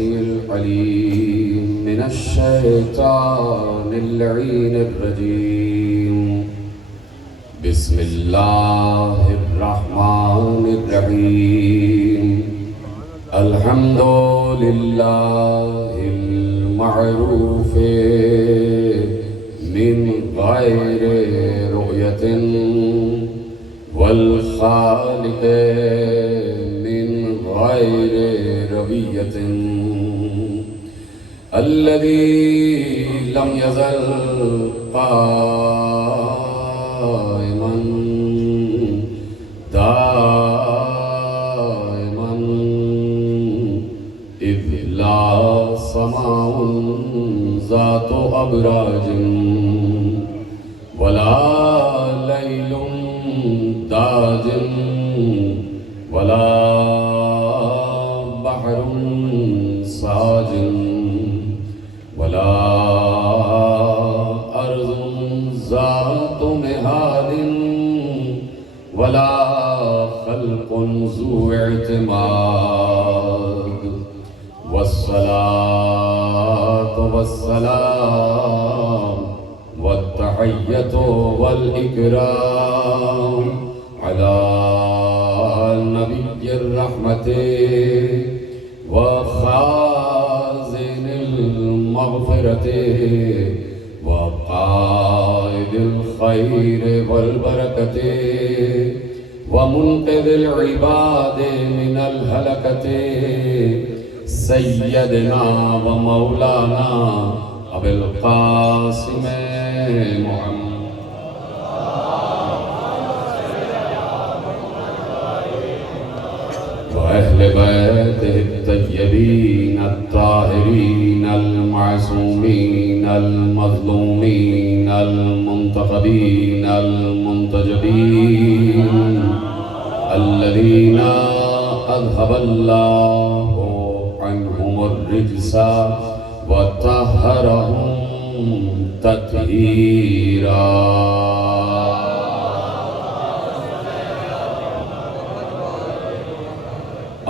السميع العليم من الشيطان اللعين الرجيم. بسم الله الرحمن الرحيم. الحمد لله المعروف من غير رؤية والخالق من غير رؤية الذي لم يزل قائما دائما إذ لا سماء ذات أبراج ولا ليل داج ولا بحر ساج ولا أرض ذات مهاد ولا خلق ذو اعتماد. والصلاة والسلام والتحية والإكرام على نبي الرحمة وخازن المغفرة وقائد الخير والبركة ومنقذ العباد من الهلكة سيدنا ومولانا أبي القاسم محمد وأهل بيته الطيبين الطاهرين المعصومين المظلومين المنتخبين المنتجبين الذين أذهب الله عنهم الرجس وطهرهم تطهيرا.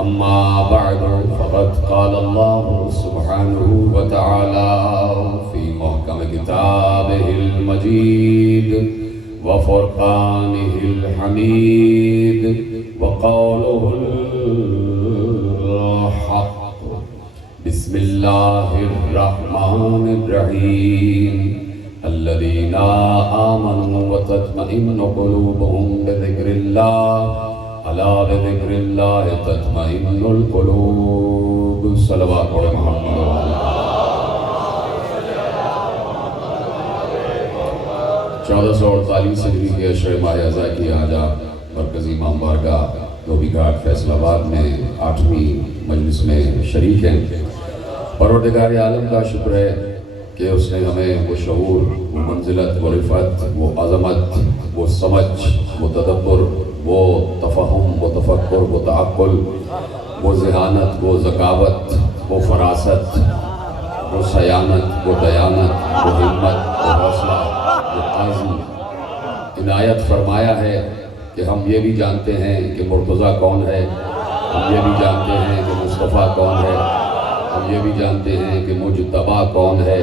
أما بعد فقد قال الله سبحانه وتعالى في محكم كتابه المجيد وفرقانه الحميد وقوله الحق. بسم الله الرحمن الرحيم. الذين آمنوا وتطمئن قلوبهم بذكر الله ألا بذكر الله تطمئن القلوب. صلوات محمد. 1448 ہجری کے عشر ماہ اعضاء کی آج آپ مرکزی امام بارگاہ دھوبی گھاٹ فیصل آباد میں 8ویں مجلس میں شریک ہیں. پروردگار عالم کا شکر ہے کہ اس نے ہمیں وہ شعور، وہ منزلت، وہ رفعت، وہ عظمت، وہ سمجھ، وہ تدبر، وہ تفہم، وہ تفکر، وہ تعقل، وہ ذہانت، وہ ذکاوت، وہ فراست، وہ سیانت، وہ دیانت، وہ ہمت، وہ حوصلہ، وہ عزم عنایت فرمایا ہے کہ ہم یہ بھی جانتے ہیں کہ مرتضیٰ کون ہے، ہم یہ بھی جانتے ہیں کہ مصطفیٰ کون ہے، ہم یہ بھی جانتے ہیں کہ مجتبیٰ کون ہے،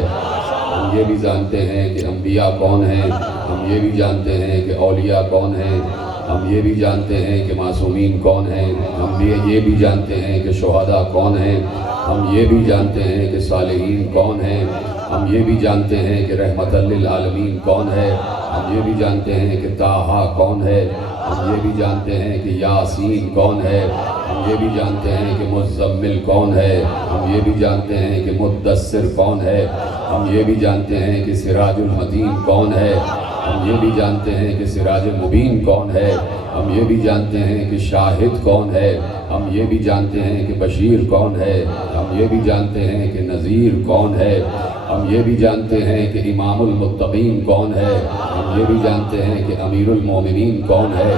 ہم یہ بھی جانتے ہیں کہ انبیاء کون ہیں، ہم یہ بھی جانتے ہیں کہ اولیاء کون ہیں، ہم یہ بھی جانتے ہیں کہ معصومین کون ہیں، ہم یہ بھی جانتے ہیں کہ شہداء کون ہیں، ہم یہ بھی جانتے ہیں کہ صالحین کون ہیں، ہم یہ بھی جانتے ہیں کہ رحمت للعالمین کون ہے، ہم یہ بھی جانتے ہیں کہ طٰہٰ کون ہے، ہم یہ بھی جانتے ہیں کہ یاسین کون ہے، ہم یہ بھی جانتے ہیں کہ مزمل کون ہے، ہم یہ بھی جانتے ہیں کہ مدثر کون ہے، ہم یہ بھی جانتے ہیں کہ سراج المدین کون ہے، ہم یہ بھی جانتے ہیں کہ سراج مبین کون ہے، ہم یہ بھی جانتے ہیں کہ شاہد کون ہے، ہم یہ بھی جانتے ہیں کہ بشیر کون ہے، ہم یہ بھی جانتے ہیں کہ نذیر کون ہے، ہم یہ بھی جانتے ہیں کہ امام المتقین کون ہے، ہم یہ بھی جانتے ہیں کہ امیر المومنین کون ہے،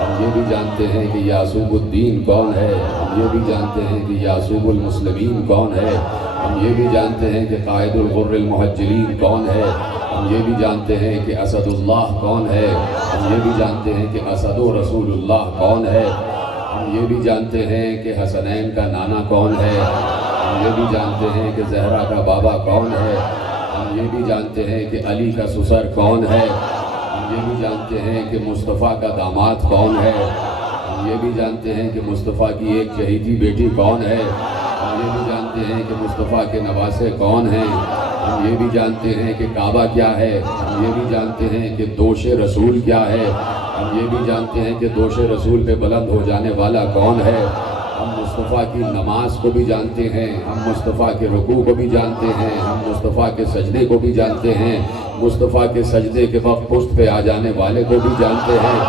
ہم یہ بھی جانتے ہیں کہ یعصوب الدین کون ہے، ہم یہ بھی جانتے ہیں کہ یعصوب المسلمین کون ہے، ہم یہ بھی جانتے ہیں کہ قائد الغر المحجلین کون ہے، ہم یہ بھی جانتے ہیں کہ اسد اللہ کون ہے، ہم یہ بھی جانتے ہیں کہ اسد رسول اللہ کون ہے، ہم یہ بھی جانتے ہیں کہ حسنین کا نانا کون ہے، ہم ہم یہ بھی جانتے ہیں کہ زہرا کا بابا کون ہے، ہم یہ بھی جانتے ہیں کہ علی کا سسر کون ہے، ہم یہ بھی جانتے ہیں کہ مصطفیٰ کا داماد کون ہے، ہم یہ بھی جانتے ہیں کہ مصطفیٰ کی ایک چہیتی بیٹی کون ہے، ہم یہ بھی جانتے ہیں کہ مصطفیٰ کے نواسے کون ہیں، ہم یہ بھی جانتے ہیں کہ کعبہ کیا ہے، ہم یہ بھی جانتے ہیں کہ دوش رسول کیا ہے، ہم یہ بھی جانتے ہیں کہ دوش رسول پہ بلند ہو جانے والا کون ہے، ہم مصطفیٰ کی نماز کو بھی جانتے ہیں، ہم مصطفیٰ کے رکوع کو بھی جانتے ہیں، ہم مصطفیٰ کے سجدے کو بھی جانتے ہیں، مصطفیٰ کے سجدے کے وقت پشت پہ آ جانے والے کو بھی جانتے ہیں۔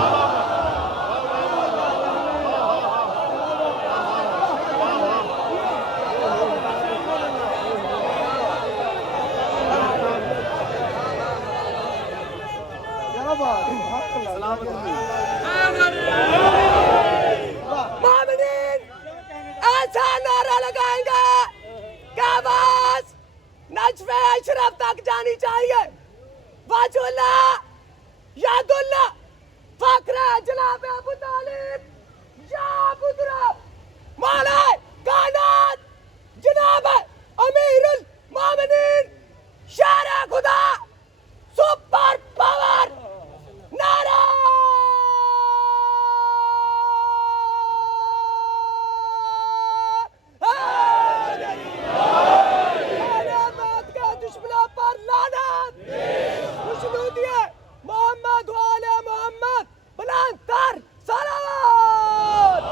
مومنین ایسا نعرہ لگائیں گے کہ آواز نجف اشرف تک جانی چاہیے۔ وجہ اللہ یاد اللہ فخر جناب ابو طالب یا بدرہ مولا کائنات جناب امیر المومنین شیر خدا سپر پاور نعرہ محمد وآل محمد بلند تر صلوات۔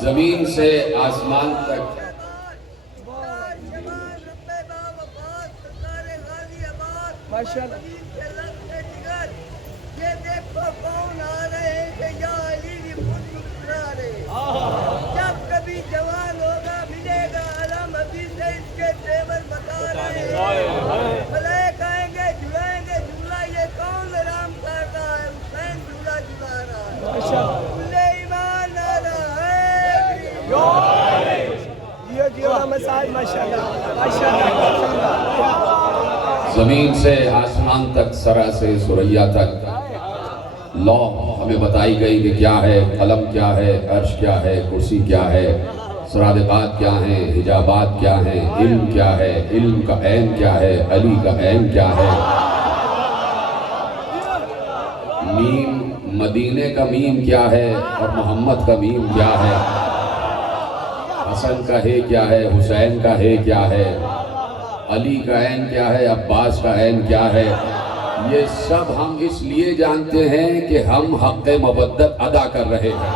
زمین سے آسمان تک یہ دیکھو کون آ رہے ہیں کہ یا علی خود مسکرا رہے، جب کبھی جوان ہوگا ملے گا علم ابھی سے اس کے تیور بتا رہے ہیں، ملائک آئیں گے جھلائیں گے جھولا، یہ کون رام کر رہا ہے، حسین جھولا جھلا رہا ہے، کل ایمان آ رہا ہے۔ جیو جیو مساج ماشاءاللہ ماشاءاللہ۔ زمین سے آسمان تک، سرا سے ثریا تک لوح ہمیں بتائی گئی کہ کیا ہے، قلم کیا ہے، عرش کیا ہے، کرسی کیا ہے، سرادقات کیا ہیں، حجابات کیا ہیں، علم کیا ہے، علم کا عین کیا ہے، علی کا عین کیا ہے، میم مدینے کا میم کیا ہے اور محمد کا میم کیا ہے، حسن کا ہے کیا ہے، حسین کا ہے کیا ہے، علی کا عین کیا ہے، عباس کا عین کیا ہے۔ یہ سب ہم اس لیے جانتے ہیں کہ ہم حق مودت ادا کر رہے ہیں،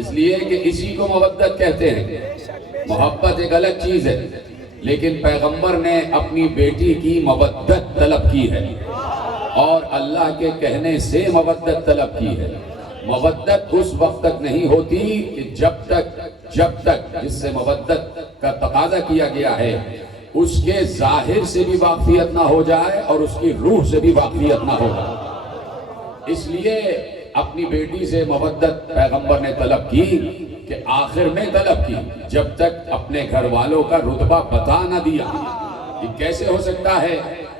اس لیے کہ اسی کو مودت کہتے ہیں۔ محبت ایک الگ چیز ہے، لیکن پیغمبر نے اپنی بیٹی کی مودت طلب کی ہے اور اللہ کے کہنے سے مودت طلب کی ہے۔ مودت اس وقت تک نہیں ہوتی کہ جب تک جس سے مودت کا تقاضا کیا گیا ہے اس کے ظاہر سے بھی واقفیت نہ ہو جائے اور اس کی روح سے بھی واقفیت نہ ہو جائے۔ اس لیے اپنی بیٹی سے مودت پیغمبر نے طلب کی کہ آخر میں طلب کی، جب تک اپنے گھر والوں کا رتبہ بتا نہ دیا۔ یہ کیسے ہو سکتا ہے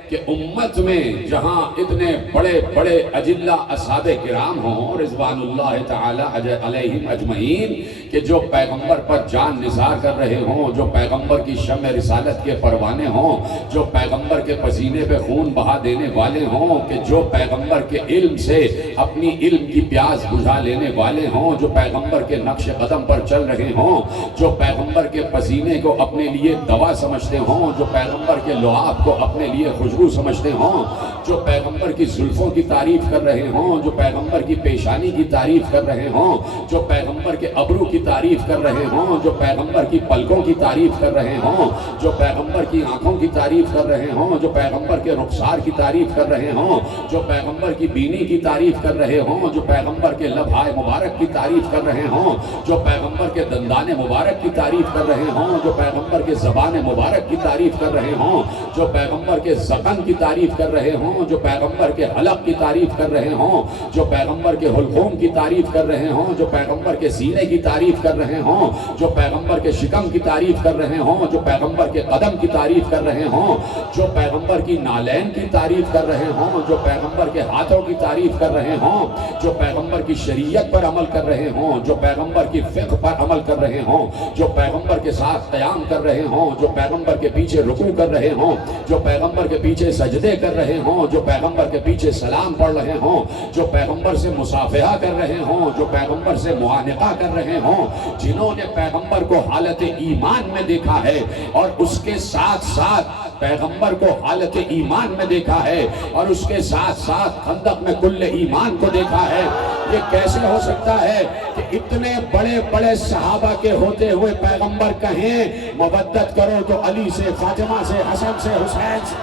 کہ امت میں جہاں اتنے بڑے بڑے اجلہ اصحاب کرام ہوں رضوان اللہ تعالی علیہم اجمعین، کہ جو پیغمبر پر جان نثار کر رہے ہوں، جو پیغمبر کی شمع رسالت کے پروانے ہوں، جو پیغمبر کے پسینے پہ خون بہا دینے والے ہوں، کہ جو پیغمبر کے علم سے اپنی علم کی پیاس بجھا لینے والے ہوں، جو پیغمبر کے نقش قدم پر چل رہے ہوں، جو پیغمبر کے پسینے کو اپنے لیے دوا سمجھتے ہوں، جو پیغمبر کے لعاب کو اپنے لیے خوشبو سمجھتے ہوں، جو پیغمبر کی زلفوں کی تعریف کر رہے ہوں، جو پیغمبر کی پیشانی کی تعریف کر رہے ہوں، جو پیغمبر کے ابرو کی تعریف کر رہے ہوں، جو پیغمبر کی پلکوں کی تعریف کر رہے ہوں، جو پیغمبر کی آنکھوں کی تعریف کر رہے ہوں، جو پیغمبر کے رخسار کی تعریف کر رہے ہوں، جو پیغمبر کی بینی کی تعریف کر رہے ہوں، جو پیغمبر کے لبھائے مبارک کی تعریف کر رہے ہوں، جو پیغمبر کے دندان مبارک کی تعریف کر رہے ہوں، جو پیغمبر کے زبان مبارک کی تعریف کر رہے ہوں، جو پیغمبر کے زبان کی تعریف کر رہے ہوں، ہوں، جو پیغمبر کے حلق کی تعریف کر رہے ہوں، جو پیغمبر کے حلقوم کی تعریف کر رہے ہوں، جو پیغمبر کے سینے کی تعریف کر رہے ہوں، جو پیغمبر کے شکم کی تعریف کر رہے ہوں، جو پیغمبر کے قدم کی تعریف کر رہے ہوں، جو پیغمبر کی نالین کی تعریف کر رہے ہوں، جو پیغمبر کے ہاتھوں کی تعریف کر رہے ہوں، جو پیغمبر کی شریعت پر عمل کر رہے ہوں، جو پیغمبر کی فقہ پر عمل کر رہے ہوں، جو پیغمبر کے ساتھ قیام کر رہے ہوں، جو پیغمبر کے پیچھے رکوع کر رہے ہوں، جو پیغمبر کے پیچھے سجدے کر رہے ہوں، جو پیغمبر کے پیچھے سلام پڑھ رہے ہوں، جو پیغمبر سے مصافحہ کر رہے ہوں، جو پیغمبر سے معانقہ کر رہے ہوں، جنہوں نے پیغمبر کو حالت ایمان میں دیکھا ہے اور اس کے ساتھ ساتھ پیغمبر کو حالت ایمان میں دیکھا ہے اور اس کے ساتھ ساتھ خندق میں کل ایمان کو دیکھا ہے، یہ کیسے ہو سکتا ہے کہ اتنے بڑے بڑے صحابہ کے ہوتے ہوئے پیغمبر کہیں مودت کرو تو علی سے، فاطمہ سے، حسن سے، حسین سے؟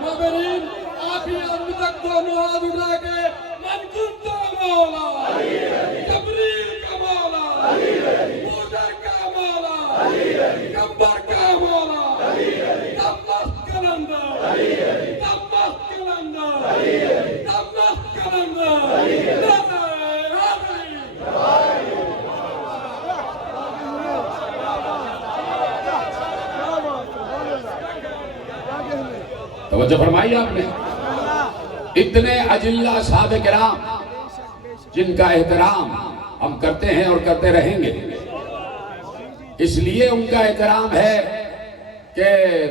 مبرین آپ ہی اب تک دونوں ہاتھ اٹھا کے من کنتا مولا جبریل کا مولا بودر کا مولا کمبر کا مولا دمشق کلندر دمشق کلندر دمشق کلندر توجہ فرمائی آپ نے؟ اتنے اجلہ صحابہ کرام جن کا احترام ہم کرتے ہیں اور کرتے رہیں گے، اس لیے ان کا احترام ہے کہ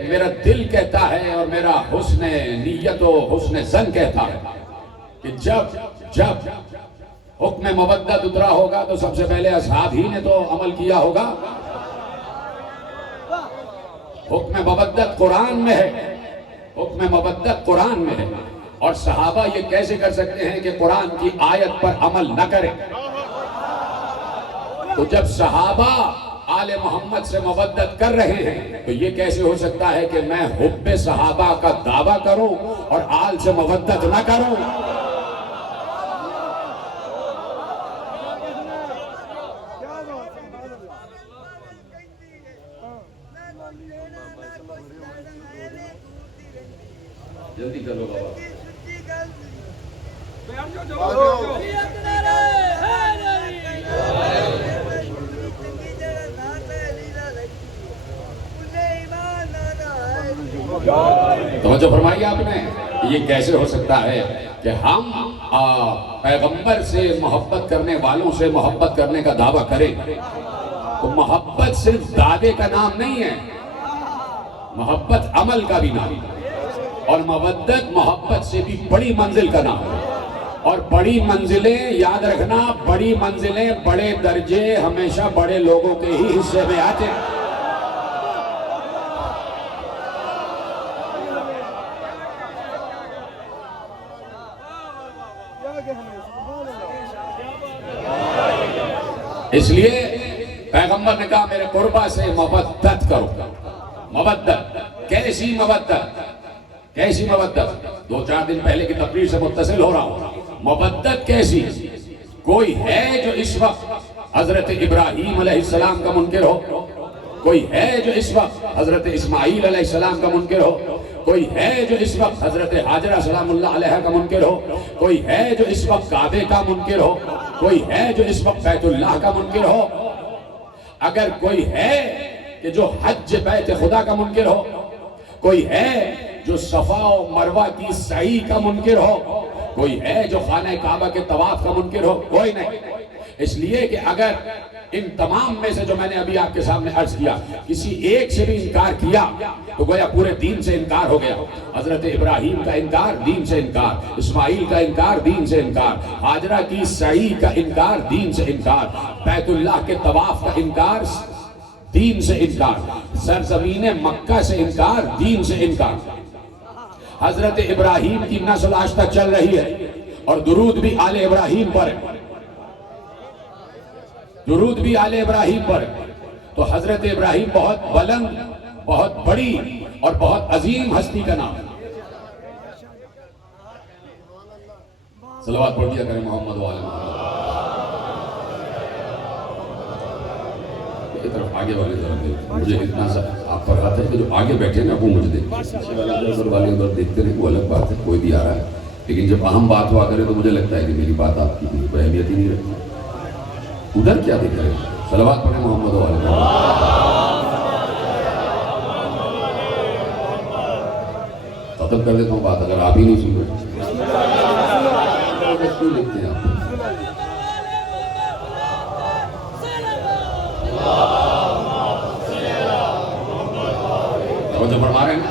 میرا دل کہتا ہے اور میرا حسن نیت و حسن ظن کہتا ہے کہ جب حکم مودت اترا ہوگا تو سب سے پہلے اصحاب ہی نے تو عمل کیا ہوگا۔ حکم مودت قرآن میں ہے، حکم مودت قرآن میں ہے، اور صحابہ یہ کیسے کر سکتے ہیں کہ قرآن کی آیت پر عمل نہ کریں؟ تو جب صحابہ آل محمد سے مودت کر رہے ہیں تو یہ کیسے ہو سکتا ہے کہ میں حب صحابہ کا دعویٰ کروں اور آل سے مودت نہ کروں؟ جلدی کرو بابا۔ توجہ فرمائی آپ نے؟ یہ کیسے ہو سکتا ہے کہ ہم پیغمبر سے محبت کرنے والوں سے محبت کرنے کا دعویٰ کریں؟ تو محبت صرف دعوے کا نام نہیں ہے، محبت عمل کا بھی نام ہے، اور مودت محبت سے بھی بڑی منزل کا نام ہے۔ اور بڑی منزلیں یاد رکھنا، بڑی منزلیں، بڑے درجے ہمیشہ بڑے لوگوں کے ہی حصے میں آتے ہیں۔ اس لیے پیغمبر نے کہا میرے قربا سے مودت کرو۔ مودت کیسی مودت؟ کیسی مودت؟ 2-4 دن پہلے کی تقریر سے متصل ہو رہا ہوں۔ مودت کیسی؟ کوئی ہے جو اس وقت حضرت ابراہیم علیہ السلام کا منکر ہو؟ کوئی ہے جو اس وقت حضرت اسماعیل علیہ السلام کا منکر ہو؟ کوئی ہے جو اس وقت حضرت حاجرہ سلام اللہ علیہ کا منکر ہو؟ کوئی ہے جو اس وقت کعبے کا منکر ہو؟ کوئی ہے جو اس وقت بیت اللہ کا منکر ہو؟ اگر کوئی ہے کہ جو حج بیت خدا کا منکر ہو، کوئی ہے جو صفا و مروہ کی سعی کا منکر ہو، کوئی ہے جو خانہ کعبہ کے طواف کا منکر ہو؟ کوئی نہیں۔ اس لیے کہ اگر ان تمام میں سے جو میں نے ابھی آپ کے سامنے عرض کیا کسی ایک سے بھی انکار کیا تو گویا پورے دین سے انکار ہو گیا۔ حضرت ابراہیم کا انکار، دین سے انکار، اسماعیل کا انکار، دین سے انکار، حاجرہ کی سعی کا انکار، دین سے انکار، بیت اللہ کے طواف کا انکار، دین سے انکار، سرزمین مکہ سے انکار، دین سے انکار۔ حضرت ابراہیم کی نسل آج تک چل رہی ہے اور درود بھی آل ابراہیم پر ہے، درود بھی آل ابراہیم پر ہے۔ تو حضرت ابراہیم بہت بلند، بہت بڑی اور بہت عظیم ہستی کا نام ہے۔ صلوات پڑھ دیا کریں محمد و آل محمد۔ یہ طرف آگے والے طرف دیکھتے ہیں، مجھے اتنا سا آپ پر آتا ہے کہ جو آگے بیٹھے نا وہ مجھے دیکھتے ہیں، پیچھے والے ادھر دیکھتے رہے، وہ الگ بات ہے، کوئی بھی آ رہا ہے، لیکن جب اہم بات ہوا کرے تو مجھے لگتا ہے کہ میری بات آپ کی کوئی اہمیت ہی نہیں رکھتی۔ ادھر کیا دیکھ رہے ہیں؟ صلوات پڑھیں محمد و آل محمد۔ ختم کر دیتا ہوں بات، اگر آپ ہی نہیں سن رہے کیوں لکھتے ہیں آپ؟ توجہ فرما رہے ہیں؟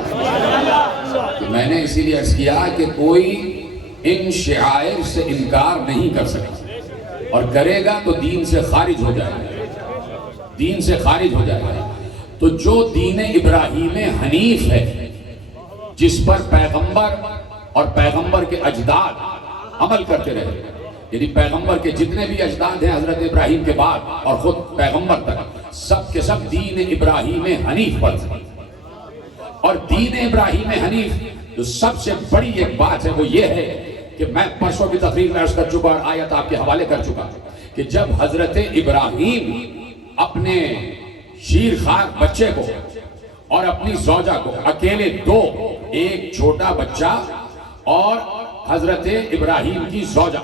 کہ میں نے اسی لیے عرض کیا کہ کوئی ان شعائر سے انکار نہیں کر سکتا، اور کرے گا تو دین سے خارج ہو جائے گا، دین سے خارج ہو جائے گا۔ تو جو دین ابراہیم حنیف ہے، جس پر پیغمبر اور پیغمبر کے اجداد عمل کرتے رہے، یعنی پیغمبر کے جتنے بھی اجداد ہیں حضرت ابراہیم کے بعد اور خود پیغمبر تک، سب کے سب دین ابراہیم حنیف پر تھے۔ اور دین ابراہیم حنیف جو سب سے بڑی ایک بات ہے وہ یہ ہے کہ میں پرسوں کی تقریر میں عرض کر چکا اور آیت آپ کے حوالے کر چکا کہ جب حضرت ابراہیم اپنے شیرخوار بچے کو اور اپنی زوجہ کو اکیلے دو، ایک چھوٹا بچہ اور حضرت ابراہیم کی زوجہ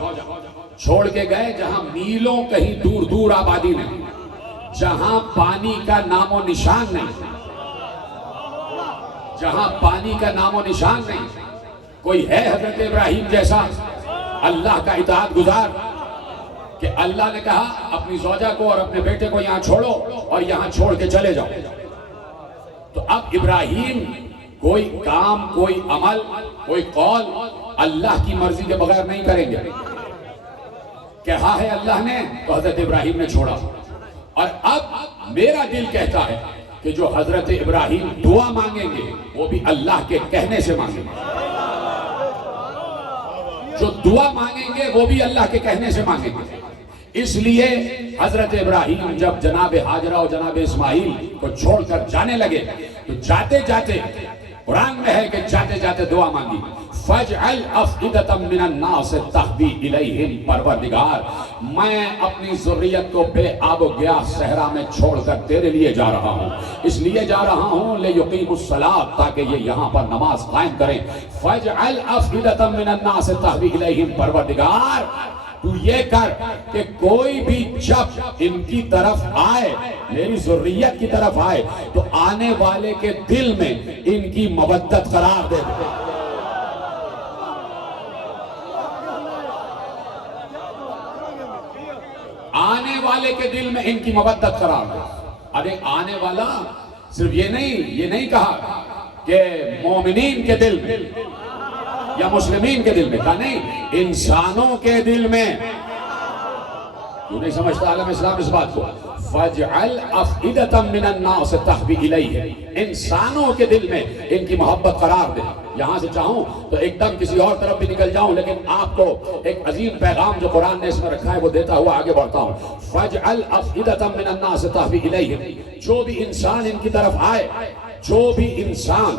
چھوڑ کے گئے جہاں میلوں کہیں دور دور آبادی نہیں، جہاں پانی کا نام و نشان نہیں، جہاں پانی کا نام و نشان نہیں، کوئی ہے حضرت ابراہیم جیسا اللہ کا اطاعت گزار کہ اللہ نے کہا اپنی زوجہ کو اور اپنے بیٹے کو یہاں چھوڑو اور یہاں چھوڑ کے چلے جاؤ۔ تو اب ابراہیم کوئی کام، کوئی عمل، کوئی قول اللہ کی مرضی کے بغیر نہیں کریں گے۔ کہا ہے اللہ نے تو حضرت ابراہیم نے چھوڑا، اور اب میرا دل کہتا ہے کہ جو حضرت ابراہیم دعا مانگیں گے وہ بھی اللہ کے کہنے سے مانگیں گے، جو دعا مانگیں گے وہ بھی اللہ کے کہنے سے مانگیں گے۔ اس لیے حضرت ابراہیم جب جناب ہاجرہ اور جناب اسماعیل کو چھوڑ کر جانے لگے تو جاتے جاتے، قرآن میں ہے کہ جاتے جاتے دعا مانگی، فَاجْعَلْ أَفْئِدَةً مِّنَ النَّاسِ تَهْوِي إِلَيْهِمْ، پروردگار میں اپنی ذریت کو بے آب و گیاہ صحرا میں چھوڑ کر تیرے لیے جا رہا ہوں، اس لیے جا رہا ہوں لِيُقِيمُوا الصَّلَاةَ تاکہ یہ یہاں پر نماز قائم کریں۔ فَاجْعَلْ أَفْئِدَةً مِّنَ النَّاسِ تَهْوِي إِلَيْهِمْ، پروردگار تو یہ کر کہ کوئی بھی جب ان کی طرف آئے، میری ذریت کی طرف آئے تو آنے والے کے دل میں ان کی مودت قرار دے دے، آنے والے کے دل میں ان کی مودت قرار دے۔ ارے آنے والا صرف یہ نہیں کہا کہ مومنین کے دل میں یا مسلمین کے دل میں، کہا نہیں، انسانوں کے دل میں۔ کیوں نہیں سمجھتا عالم اسلام اس بات کو؟ فَاجْعَلْ أَفْئِدَةً مِّنَ النَّاسِ تَهْوِي إِلَيْهِ، انسانوں کے دل میں ان کی محبت قرار دے۔ یہاں سے چاہوں تو ایک دم کسی اور طرف بھی نکل جاؤں، لیکن آپ کو ایک عظیم پیغام جو قرآن نے اس میں رکھا ہے وہ دیتا ہوا آگے بڑھتا ہوں۔ فَاجْعَلْ أَفْئِدَةً مِّنَ النَّاسِ تَهْوِي إِلَيْهِ، جو بھی انسان ان کی طرف آئے، جو بھی انسان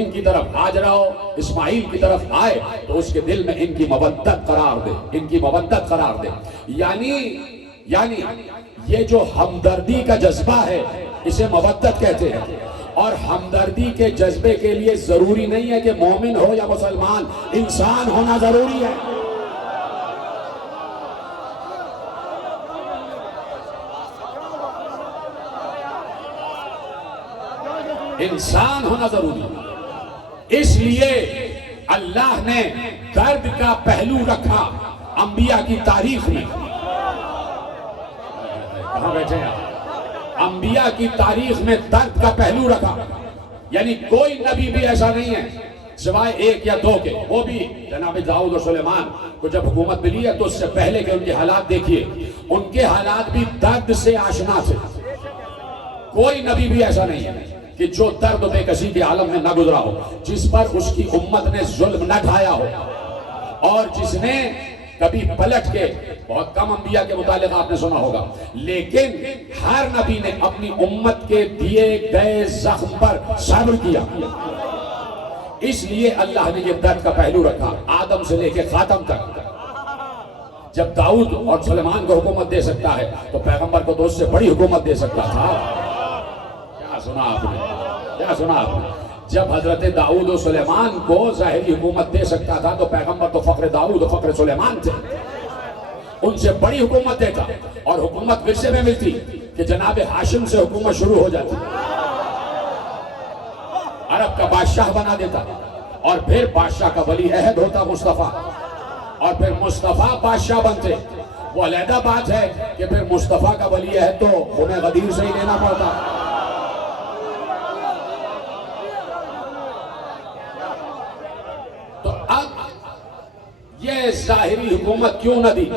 ان کی طرف ہاجرہ و اسماعیل کی طرف آئے تو اس کے دل میں ان کی مودت قرار دے، ان کی مودت قرار دے۔ یعنی یہ جو ہمدردی کا جذبہ ہے اسے مودت کہتے ہیں، اور ہمدردی کے جذبے کے لیے ضروری نہیں ہے کہ مومن ہو یا مسلمان، انسان ہونا ضروری ہے۔ انسان ہونا ضروری ہے۔ اس لیے اللہ نے درد کا پہلو رکھا انبیاء کی تاریخ میں۔ کہاں بیٹھے ہیں؟ انبیاء کی تاریخ میں درد کا پہلو رکھا، یعنی کوئی نبی بھی ایسا نہیں ہے سوائے ایک یا دو کے، وہ بھی جناب داؤد اور سلیمان کو جب حکومت ملی ہے تو اس سے پہلے کہ ان کے حالات دیکھیے، ان کے حالات بھی درد سے آشنا تھے۔ کوئی نبی بھی ایسا نہیں ہے کہ جو درد و بے کسی کے عالم میں نہ گزرا ہو، جس پر اس کی امت نے ظلم نہ ڈھایا ہو، اور جس نے کبھی پلٹ کے، بہت کم انبیاء کے متعلق آپ نے سنا ہوگا، لیکن ہر نبی نے اپنی امت کے دیے گئے زخم پر صبر کیا۔ اس لیے اللہ نے یہ درد کا پہلو رکھا آدم سے لے کے خاتم تک۔ جب داؤد اور سلیمان کو حکومت دے سکتا ہے تو پیغمبر کو تو اس سے بڑی حکومت دے سکتا تھا. کیا سنا آپ نے؟ کیا سنا آپ نے؟ جب حضرت داؤد و سلیمان کو ظاہری حکومت دے سکتا تھا تو پیغمبر تو فخر داؤد و فخر سلیمان تھے. ان سے بڑی حکومت دیتا اور حکومت ورثے میں ملتی کہ جناب ہاشم سے حکومت شروع ہو جاتی. عرب کا بادشاہ بنا دیتا اور پھر بادشاہ کا ولی عہد ہوتا مصطفیٰ اور پھر مصطفیٰ بادشاہ بنتے. وہ علیحدہ بات ہے کہ پھر مصطفیٰ کا ولی عہد تو انہیں غدیر سے ہی لینا پڑتا. تو اب یہ ظاہری حکومت کیوں نہ دی؟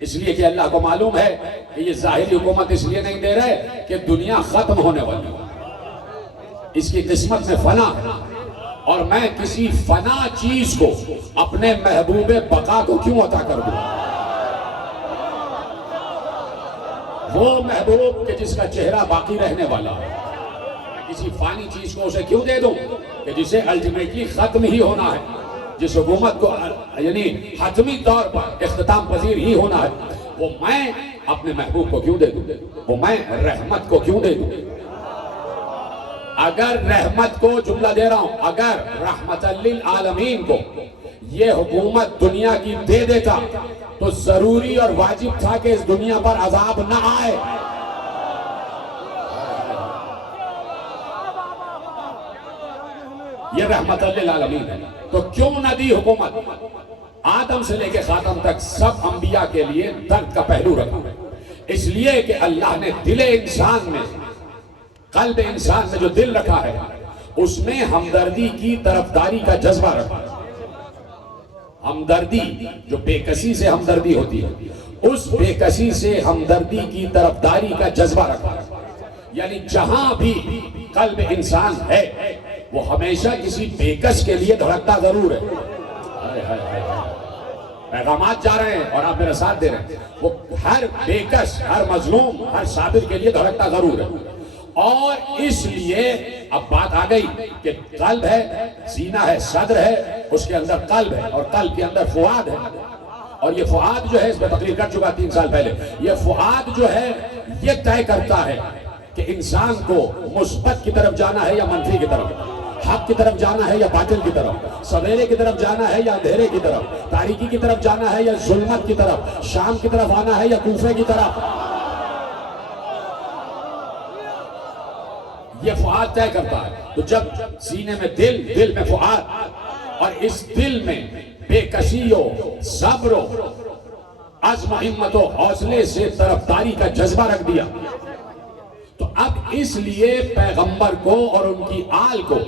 اس لیے کہ اللہ کو معلوم ہے کہ یہ ظاہری حکومت اس لیے نہیں دے رہے کہ دنیا ختم ہونے والی ہے. اس کی قسمت میں فنا ہے اور میں کسی فنا چیز کو اپنے محبوب بقا کو کیوں عطا کر دوں؟ وہ محبوب کہ جس کا چہرہ باقی رہنے والا ہے، کسی فانی چیز کو اسے کیوں دے دوں کہ جسے الٹیمیٹلی ختم ہی ہونا ہے، جس حکومت کو یعنی حتمی طور پر اختتام پذیر ہی ہونا ہے، وہ میں اپنے محبوب کو کیوں دے دوں؟ وہ میں رحمت کو کیوں دے دوں؟ اگر رحمت کو، جملہ دے رہا ہوں، اگر رحمت للعالمین کو یہ حکومت دنیا کی دے دیتا تو ضروری اور واجب تھا کہ اس دنیا پر عذاب نہ آئے. یہ رحمت للعالمین ہے. تو کیوں نہ دی حکومت؟ آدم سے لے کے خاتم تک سب انبیاء کے لیے درد کا پہلو رکھا. اس لیے کہ اللہ نے دل انسان میں، قلب انسان میں جو دل رکھا ہے اس میں ہمدردی کی طرفداری کا جذبہ رکھا. ہمدردی جو بے کسی سے ہمدردی ہوتی ہے، اس بے کسی سے ہمدردی کی طرفداری کا جذبہ رکھا. یعنی جہاں بھی قلب انسان ہے وہ ہمیشہ کسی بے کس کے لیے دھڑکتا ضرور ہے. پیغامات جا رہے ہیں اور آپ میرا ساتھ دے رہے ہیں، وہ ہر بے کس، ہر مظلوم، ہر صابر کے لیے دھڑکتا ضرور ہے. اور اس لیے اب بات آ گئی کہ قلب ہے، سینہ ہے، صدر ہے، اس کے اندر قلب ہے اور قلب کے اندر فؤاد ہے. اور یہ فؤاد جو ہے، اس میں تقریر کر چکا 3 سال پہلے، یہ فؤاد جو ہے یہ طے کرتا ہے کہ انسان کو مثبت کی طرف جانا ہے یا منفی کی طرف، حق کی طرف جانا ہے یا باطل کی طرف، سویرے کی طرف جانا ہے یا اندھیرے کی طرف، تاریکی کی طرف جانا ہے یا ظلمت کی طرف، شام کی طرف آنا ہے یا کوفے کی طرف. یہ فؤاد طے کرتا ہے. تو جب سینے میں دل میں فؤاد، اور اس دل میں بے کسی و صبر و عزم و ہمت و حوصلے سے طرفداری کا جذبہ رکھ دیا، تو اب اس لیے پیغمبر کو اور ان کی آل کو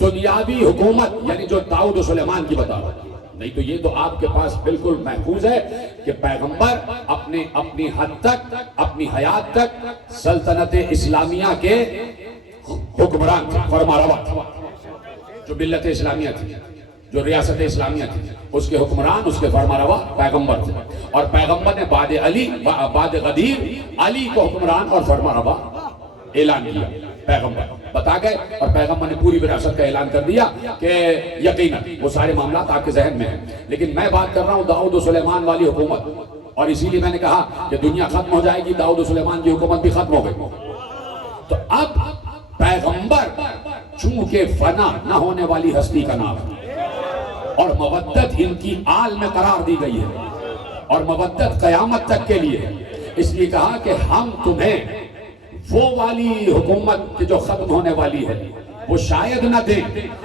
دنیاوی حکومت، یعنی جو داؤد و سلیمان کی بتا رہا. نہیں تو یہ تو آپ کے پاس بالکل محفوظ ہے کہ پیغمبر اپنی حد تک، اپنی حیات تک سلطنت اسلامیہ کے حکمران تھے، فرما روا تھے. جو ملت اسلامیہ تھی، جو ریاست اسلامیہ تھی، اس کے حکمران، اس کے فرما روا پیغمبر تھے. اور پیغمبر نے بعد غدیر علی کو حکمران اور فرما روا اعلان کیا. پیغمبر بتا گئے اور پیغمبر نے پوری وراثت کا اعلان کر دیا کہ یقیناً وہ سارے معاملات آپ کے ذہن میں ہیں. لیکن میں بات کر رہا ہوں داؤد و سلیمان والی حکومت، اور اسی لیے میں نے کہا کہ دنیا ختم ہو جائے گی، داؤد و سلیمان کی حکومت بھی ختم ہو گئی. تو اب پیغمبر چونکہ فنا نہ ہونے والی ہستی کا نام ہے اور مودت ان کی آل میں قرار دی گئی ہے اور مودت قیامت تک کے لیے ہے، اس لیے کہا کہ ہم تمہیں وہ والی حکومت جو ختم ہونے والی ہے وہ شاید نہ دیں،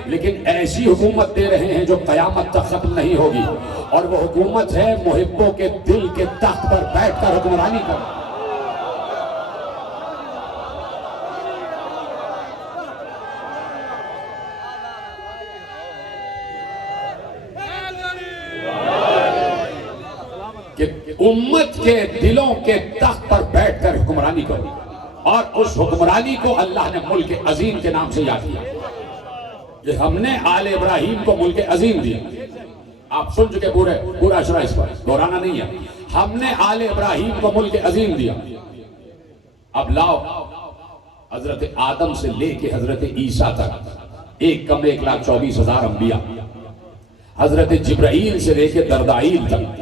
لیکن ایسی حکومت دے رہے ہیں جو قیامت تک ختم نہیں ہوگی. اور وہ حکومت ہے محبوں کے دل کے تخت پر بیٹھ کر حکمرانی کرنا. کہ امت کے دلوں کے تخت پر بیٹھ کر حکمرانی کرو، اور اس حکمرانی کو اللہ نے ملک عظیم کے نام سے یاد کیا. کہ ہم نے آل ابراہیم کو ملک عظیم دیا. آپ سن چکے پورا اشرا، اس پر دہرانا نہیں ہے. ہم نے آل ابراہیم کو ملک عظیم دیا. اب لاؤ حضرت آدم سے لے کے حضرت عیسیٰ تک 1,24,000 انبیاء، حضرت جبرائیل سے لے کے دردائیل تک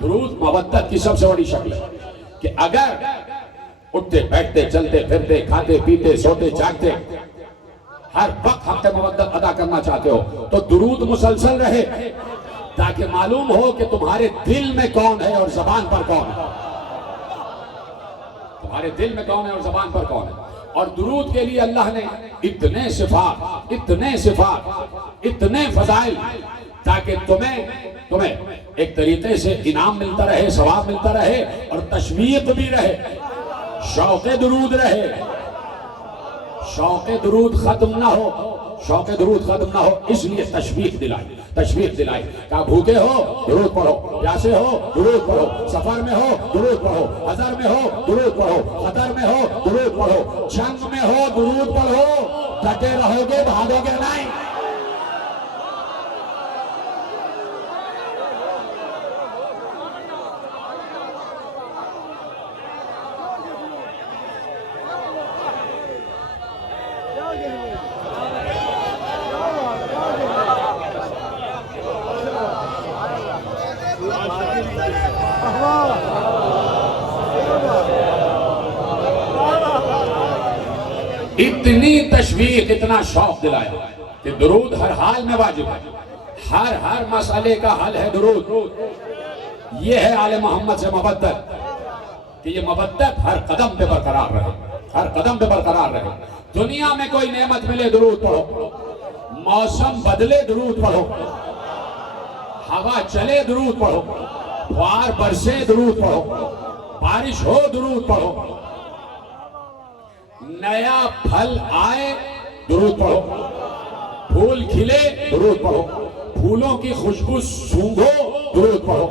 درود مودت کی سب سے بڑی شکل ہے کہ اگر اٹھتے بیٹھتے چلتے پھرتے کھاتے پیتے سوتے جاگتے ہر وقت حق مودت ادا کرنا چاہتے ہو تو درود مسلسل رہے، تاکہ معلوم ہو کہ تمہارے دل میں کون ہے اور زبان پر کون ہے، تمہارے دل میں کون ہے اور زبان پر کون ہے۔ اور درود کے لیے اللہ نے اتنے صفات، اتنے فضائل، تاکہ تمہیں ایک طریقے سے انعام ملتا رہے، ثواب ملتا رہے، اور تشویق بھی رہے، شوق درود رہے، شوق درود ختم نہ ہو، اس لیے تشویق دلائی، کہا بھوکے ہو درود پڑھو، پیاسے ہو درود پڑھو، سفر میں ہو درود پڑھو، حضر میں ہو درود پڑھو، خطر میں ہو درود پڑھو، جنگ میں ہو درود پڑھو، ڈٹے رہو گے بھاگو گے نہیں۔ اتنی تشویق، اتنا شوق دلایا کہ درود ہر حال میں واجب ہے، ہر مسئلے کا حل ہے درود۔ یہ ہے آل محمد سے مودت، کہ یہ مودت ہر قدم پہ برقرار رہے، دنیا میں کوئی نعمت ملے درود پڑھو، موسم بدلے درود پڑھو، ہوا چلے درود پڑھو، بہار برسے درود پڑھو، بارش ہو درود پڑھو، نیا پھل آئے درود پڑھو، پھول کھلے درود پڑھو، پھولوں کی خوشبو سونگھو درود پڑھو،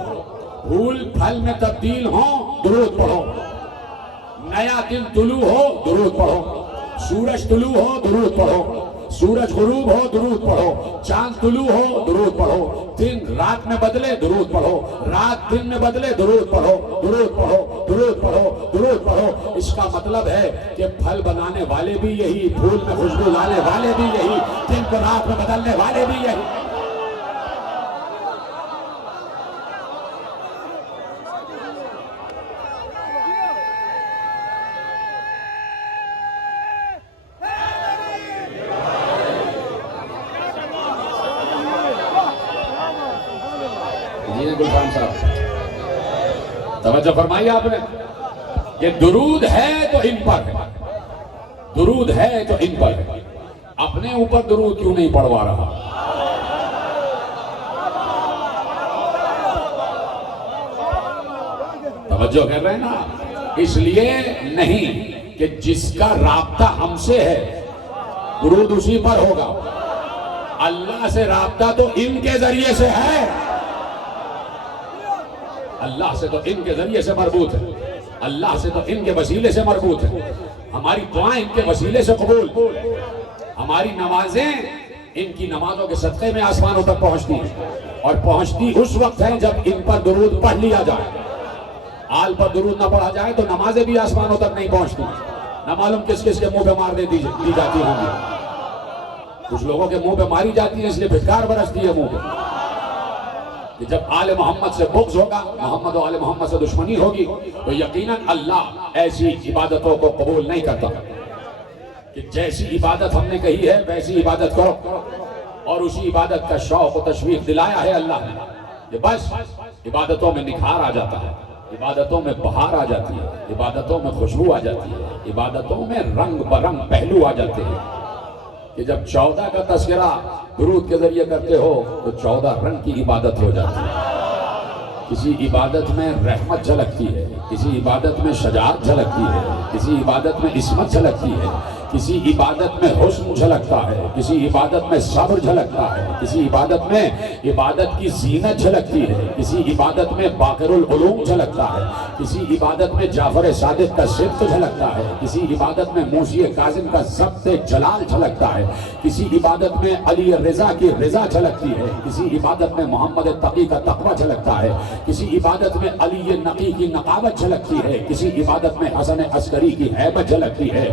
پھول پھل میں تبدیل ہوں درود پڑھو، نیا دن طلوع ہو درود پڑھو، سورج طلوع ہو درود پڑھو، سورج غروب ہو درود پڑھو، چاند طلوع ہو درود پڑھو، دن رات میں بدلے درود پڑھو، رات دن میں بدلے درود پڑھو، درود پڑھو، درود پڑھو، درود پڑھو۔ اس کا مطلب ہے کہ پھل بنانے والے بھی یہی، پھول میں خوشبو لانے والے بھی یہی، دن کو رات میں بدلنے والے بھی یہی۔ گلفام صاحب توجہ فرمائی آپ نے کہ درود ہے تو ان پر ہے، درود ہے تو ان پر ہے، اپنے اوپر درود کیوں نہیں پڑھوا رہا؟ توجہ کر رہے ہیں نا؟ اس لیے نہیں کہ جس کا رابطہ ہم سے ہے درود اسی پر ہوگا، اللہ سے رابطہ تو ان کے ذریعے سے ہے، اللہ سے تو ان کے ذریعے سے مربوط ہے، اللہ سے تو ان کے وسیلے سے مربوط ہے، ہماری دعائیں ان کے وسیلے سے قبول، ہماری نمازیں ان کی نمازوں کے صدقے میں آسمانوں تک پہنچتی ہیں، اور پہنچتی اس وقت ہے جب ان پر درود پڑھ لیا جائے۔ آل پر درود نہ پڑھا جائے تو نمازیں بھی آسمانوں تک نہیں پہنچتی، نہ معلوم کس کس کے منہ پہ مار دی جاتی ہوں گی، کچھ لوگوں کے منہ پہ ماری جاتی ہے اس لیے پھٹکار برستی ہے منہ پہ، کہ جب آل محمد سے بغض ہوگا، محمد و آل محمد سے دشمنی ہوگی، تو یقیناً اللہ ایسی عبادتوں کو قبول نہیں کرتا، کہ جیسی عبادت ہم نے کہی ہے ویسی عبادت کرو، اور اسی عبادت کا شوق و تشویق دلایا ہے اللہ نے، کہ بس عبادتوں میں نکھار آ جاتا ہے، عبادتوں میں بہار آ جاتی ہے، عبادتوں میں خوشبو آ جاتی ہے، عبادتوں میں رنگ برنگ پہلو آ جاتے ہیں، کہ جب 14 کا تذکرہ درود کے ذریعے کرتے ہو تو 14 رنگ کی عبادت ہو جاتی ہے، کسی عبادت میں رحمت جھلکتی ہے، کسی عبادت میں شجاعت جھلکتی ہے، کسی عبادت میں عصمت جھلکتی ہے، کسی عبادت میں حسن جھلکتا ہے، کسی عبادت میں صبر جھلکتا ہے، کسی عبادت میں عبادت کی زینت جھلکتی ہے، کسی عبادت میں باقر العلوم جھلکتا ہے، کسی عبادت میں جعفر صادق کا صدق جھلکتا ہے، کسی عبادت میں موسی کاظم کا ضبط جلال جھلکتا ہے، کسی عبادت میں علی رضا کی رضا جھلکتی ہے، کسی عبادت میں محمد تقی کا تقوی جھلکتا ہے، کسی عبادت میں علی نقی کی نقاوت جھلکتی ہے، کسی عبادت میں حسن عسکری کی ہیبت جھلکتی ہے،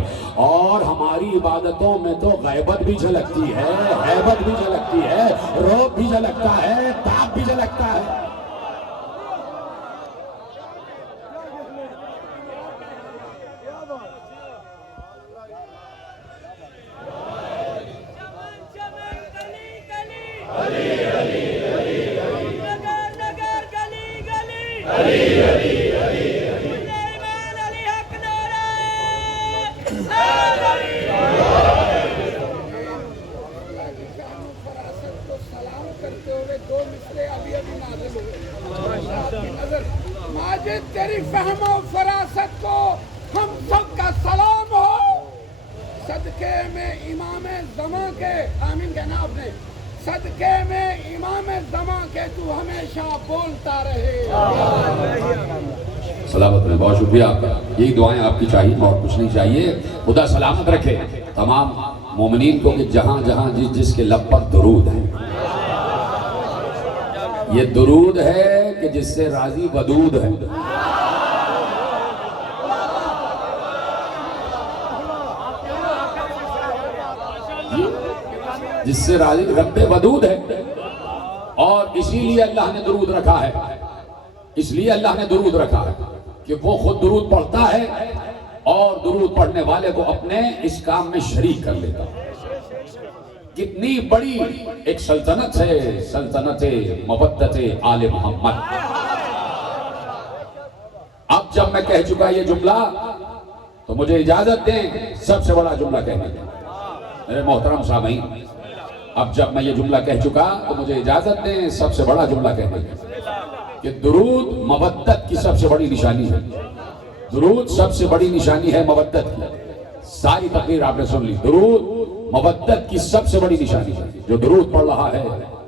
اور ہماری عبادتوں میں تو غیبت بھی جھلکتی ہے، ہیبت بھی جھلکتی ہے، روب بھی جھلکتا ہے، تاب بھی جھلکتا ہے۔ فراست کو سلام کرتے ہوئے دو مصرے ابھی نازل ہوئے. ماجد تیری فہم و فراست کو ہم سب کا سلام ہو. صدقے میں امام زمان کے آمین کہنا آپ نے. صدقے میں امام زمان کے تو ہمیشہ بولتا رہے. سلامت رہے. بہت شکریہ آپ کا. یہی دعائیں آپ کی چاہیے اور کچھ نہیں چاہیے. خدا سلامت رکھے تمام مومنین کو کہ جہاں جہاں جس کے لب پر درود ہے. یہ درود ہے کہ جس سے راضی ودود ہے. جس سے راضی رب ودود ہے. اور اسی لیے اللہ نے درود رکھا ہے. اس لیے اللہ نے درود رکھا ہے کہ وہ خود درود پڑھتا ہے اور درود پڑھنے والے کو اپنے اس کام میں شریک کر لیتا. کتنی بڑی ایک سلطنت ہے سلطنت مودت آل محمد. اب جب میں کہہ چکا یہ جملہ تو مجھے اجازت دیں سب سے بڑا جملہ کہنے کا. میرے محترم سامعین، اب جب میں یہ جملہ کہہ چکا تو مجھے اجازت دیں سب سے بڑا جملہ کہنے کا کہ درود مودت کی سب سے بڑی نشانی ہے. درود سب سے بڑی نشانی ہے مودت کی. ساری تقریر آپ نے سن لی. درود مودت کی سب سے بڑی نشانی ہے. جو درود پڑھ رہا ہے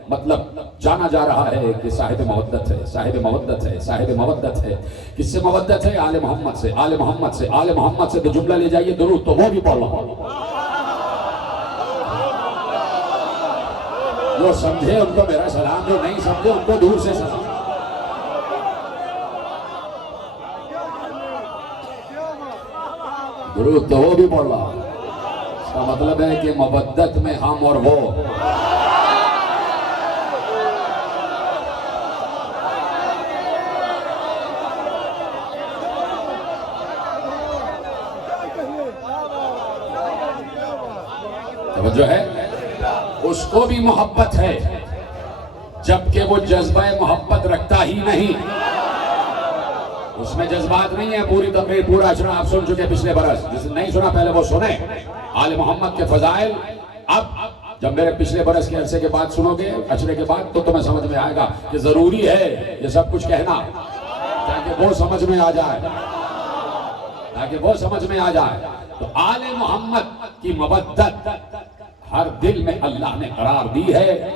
مطلب جانا جا رہا ہے کہ صاحب مودت ہے، صاحب مودت ہے، صاحب مودت ہے. کس سے مودت ہے؟ آل محمد سے. آل محمد سے. آل محمد سے تو جملہ لے جائیے درود تو وہ بھی پڑھ رہا ہے. جو سمجھے ان کو میرا سلام، جو نہیں سمجھے ان کو دور سے سلام. درود تو وہ بھی پڑھ رہا. اس کا مطلب ہے کہ مودت میں ہم اور وہ. توجہ ہے. اس کو بھی محبت ہے جبکہ وہ جذبہ محبت رکھتا ہی نہیں. اس میں جذبات نہیں ہے. پوری تقریر پورا اشرا آپ سن چکے پچھلے برس. جس نے نہیں سنا پہلے وہ سنیں. آل محمد کے فضائل اب جب میرے پچھلے برس کے عرصے کے بعد سنو گے اشرے کے بعد تو تمہیں سمجھ میں آئے گا کہ ضروری ہے یہ سب کچھ کہنا تاکہ وہ سمجھ میں آ جائے. تاکہ وہ سمجھ میں آ جائے. تو آل محمد کی مودت ہر دل میں اللہ نے قرار دی ہے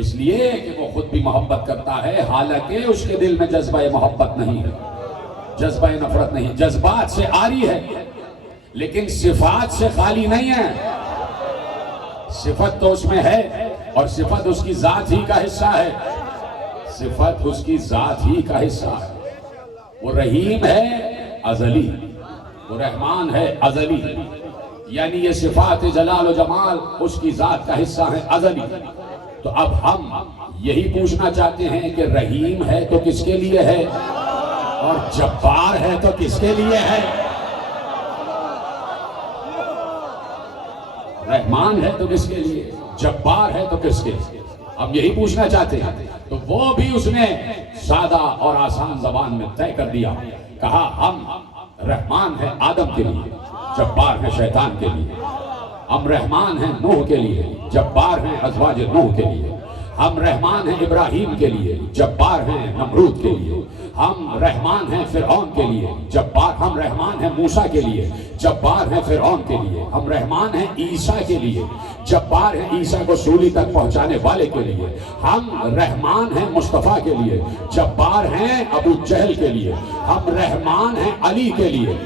اس لیے کہ وہ خود بھی محبت کرتا ہے حالانکہ اس کے دل میں جذبہ محبت نہیں ہے، جذبہ نفرت نہیں. جذبات سے عاری ہے لیکن صفات سے خالی نہیں ہے. صفت تو اس میں ہے اور صفت اس کی ذات ہی کا حصہ ہے. صفت اس کی ذات ہی کا حصہ ہے. وہ رحیم ہے ازلی، وہ رحمان ہے ازلی. یعنی یہ صفات جلال و جمال اس کی ذات کا حصہ ہے ازلی. تو اب ہم یہی پوچھنا چاہتے ہیں کہ رحیم ہے تو کس کے لیے ہے اور جبار ہے تو کس کے لیے ہے؟ رحمان ہے تو کس کے لیے، جبار ہے تو کس کے لیے؟ ہم یہی پوچھنا چاہتے ہیں. تو وہ بھی اس نے سادہ اور آسان زبان میں طے کر دیا. کہا ہم رحمان ہیں آدم کے لیے، جبار ہیں شیطان کے لیے. ہم رحمان ہیں نوح کے لیے، جبار ہیں ازواج نوح کے لیے. ہم رحمان ہیں ابراہیم کے لیے، جبار ہیں نمرود کے لیے. ہم رحمان ہیں فرعون کے لیے، جبار. ہم رحمان ہیں موسیٰ کے لیے، جبار ہیں فرعون کے لیے. ہم رحمان ہیں عیسیٰ کے لیے، جبار ہیں عیسیٰ کو سولی تک پہنچانے والے کے لیے. ہم رحمان ہیں مصطفیٰ کے لیے، جبار ہیں ابو جہل کے لیے. ہم رحمان ہیں علی کے لیے.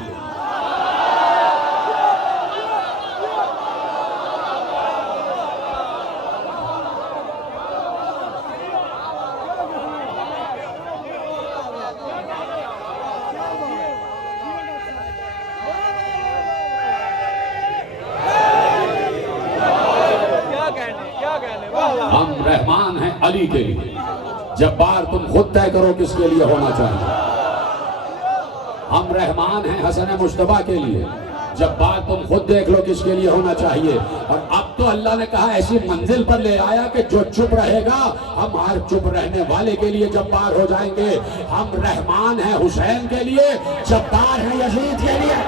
ہم رحمان ہیں علی کے لیے، جبار تم خود طے کرو کس کے لیے ہونا چاہیے. ہم رحمان ہیں حسن مجتبیٰ کے لیے، جبار تم خود دیکھ لو کس کے لیے ہونا چاہیے. اور اب تو اللہ نے کہا ایسی منزل پر لے آیا کہ جو چپ رہے گا ہم ہر چپ رہنے والے کے لیے جبار ہو جائیں گے. ہم رحمان ہیں حسین کے لیے، جبار ہیں یزید کے لیے.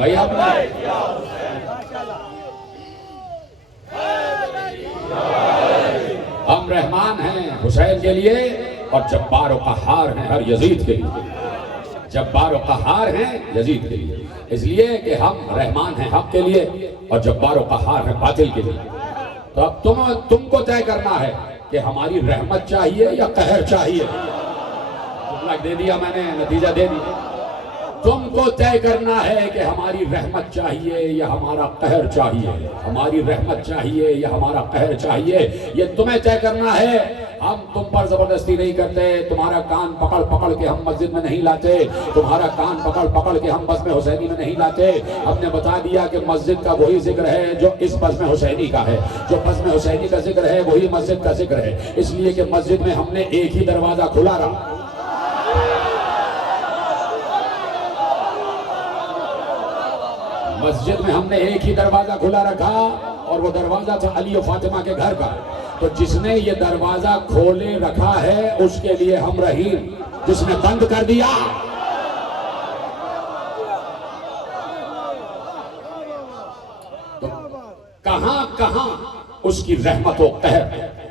فرمائی آپ نے؟ ہم رحمان ہیں حسین کے لیے اور جبار و قہار ہیں ہر یزید کے لیے. جبار و قہار ہیں یزید کے لیے، اس لیے کہ ہم رحمان ہیں حق کے لیے اور جبار و قہار ہیں باطل کے لیے. تو اب تم کو طے کرنا ہے کہ ہماری رحمت چاہیے یا قہر چاہیے. جملہ دے دیا میں نے، نتیجہ دے دیا. تم کو طے کرنا ہے کہ ہماری رحمت چاہیے یا ہمارا قہر چاہیے. ہماری رحمت چاہیے یا ہمارا قہر چاہیے، یہ تمہیں طے کرنا ہے. ہم تم پر زبردستی نہیں کرتے. تمہارا کان پکڑ پکڑ کے ہم مسجد میں نہیں لاتے. تمہارا کان پکڑ پکڑ کے ہم بزم حسینی میں نہیں لاتے. ہم نے بتا دیا کہ مسجد کا وہی ذکر ہے جو اس بزم حسینی کا ہے. جو بزم حسینی کا ذکر ہے وہی مسجد کا ذکر ہے. اس لیے کہ مسجد میں ہم نے ایک ہی دروازہ کھلا رہا. مسجد میں ہم نے ایک ہی دروازہ کھلا رکھا اور وہ دروازہ تھا علی و فاطمہ کے گھر کا. تو جس نے یہ دروازہ کھولے رکھا ہے اس کے لیے ہم رحیم. جس نے بند کر دیا تو کہاں کہاں اس کی رحمت و قہر.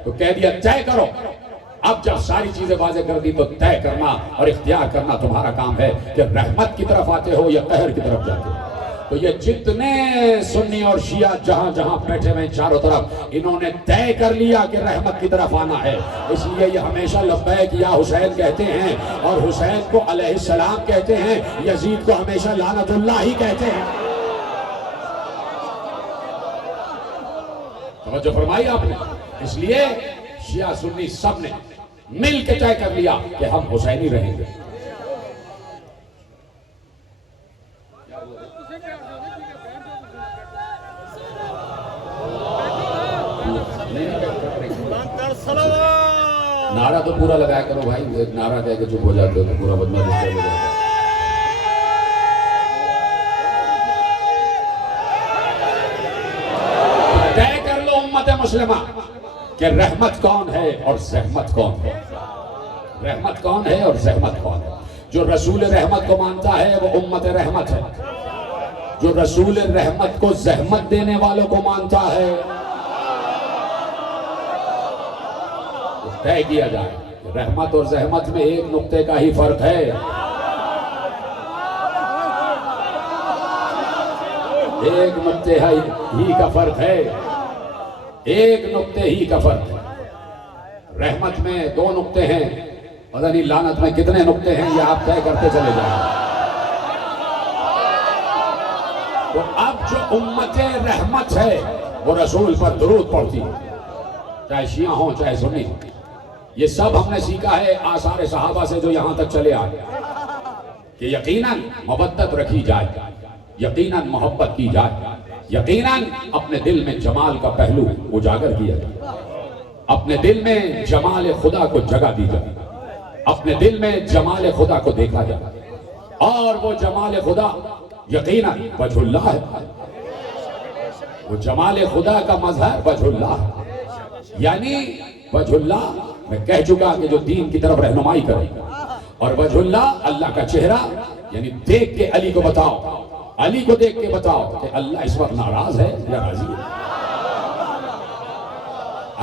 تو کہہ دیا طے کرو. اب جب ساری چیزیں واضح کر دی تو طے کرنا اور اختیار کرنا تمہارا کام ہے کہ رحمت کی طرف آتے ہو یا قہر کی طرف جاتے ہو. تو یہ جتنے سنی اور شیعہ جہاں جہاں بیٹھے ہوئے چاروں طرف، انہوں نے طے کر لیا کہ رحمت کی طرف آنا ہے. اس لیے یہ ہمیشہ لبیک یا حسین کہتے ہیں اور حسین کو علیہ السلام کہتے ہیں. یزید کو ہمیشہ لعنت اللہ ہی کہتے ہیں. توجہ فرمائی آپ نے. اس لیے شیعہ سنی سب نے مل کے طے کر لیا کہ ہم حسینی رہیں گے. نعرہ تو پورا لگایا کرو بھائی. ایک نعرہ کہہ کے چپ ہو جاتے ہو تو پورا بدمہ ڈسٹرب ہو جاتا ہے. طے کر لو امت مسلمہ کہ رحمت کون ہے اور زحمت کون ہے. رحمت کون ہے اور زحمت کون ہے. جو رسول رحمت کو مانتا ہے وہ امت رحمت ہے. جو رسول رحمت کو زحمت دینے والوں کو مانتا ہے طے کیا جائے. رحمت اور زحمت میں ایک نقطے کا ہی فرق ہے. ایک نقطے ہی کا فرق ہے. ایک نقطے ہی کا فرق ہے. رحمت میں دو نقطے ہیں، پتہ نہیں لعنت میں کتنے نقطے ہیں، یہ آپ طے کرتے چلے جائیں. تو اب جو امت رحمت ہے وہ رسول پر درود پڑھتی ہے، چاہے شیعہ ہوں چاہے سنی ہوں. یہ سب ہم نے سیکھا ہے آثار صحابہ سے جو یہاں تک چلے آئے کہ یقیناً مودت رکھی جائے، یقیناً محبت کی جائے، یقیناً اپنے دل میں جمال کا پہلو اجاگر کیا جائے، اپنے دل میں جمال خدا کو جگہ دی جائے، اپنے دل میں جمال خدا کو دیکھا جائے. اور وہ جمال خدا یقیناً وجہ اللہ ہے. وہ جمال خدا کا مظہر وجہ اللہ ہے. یعنی وجہ اللہ میں کہہ چکا کہ جو دین کی طرف رہنمائی کرے گا. اور وجہ اللہ اللہ کا چہرہ، یعنی دیکھ کے علی کو بتاؤ، علی کو دیکھ کے بتاؤ کہ اللہ اس وقت ناراض ہے یا راضی ہے.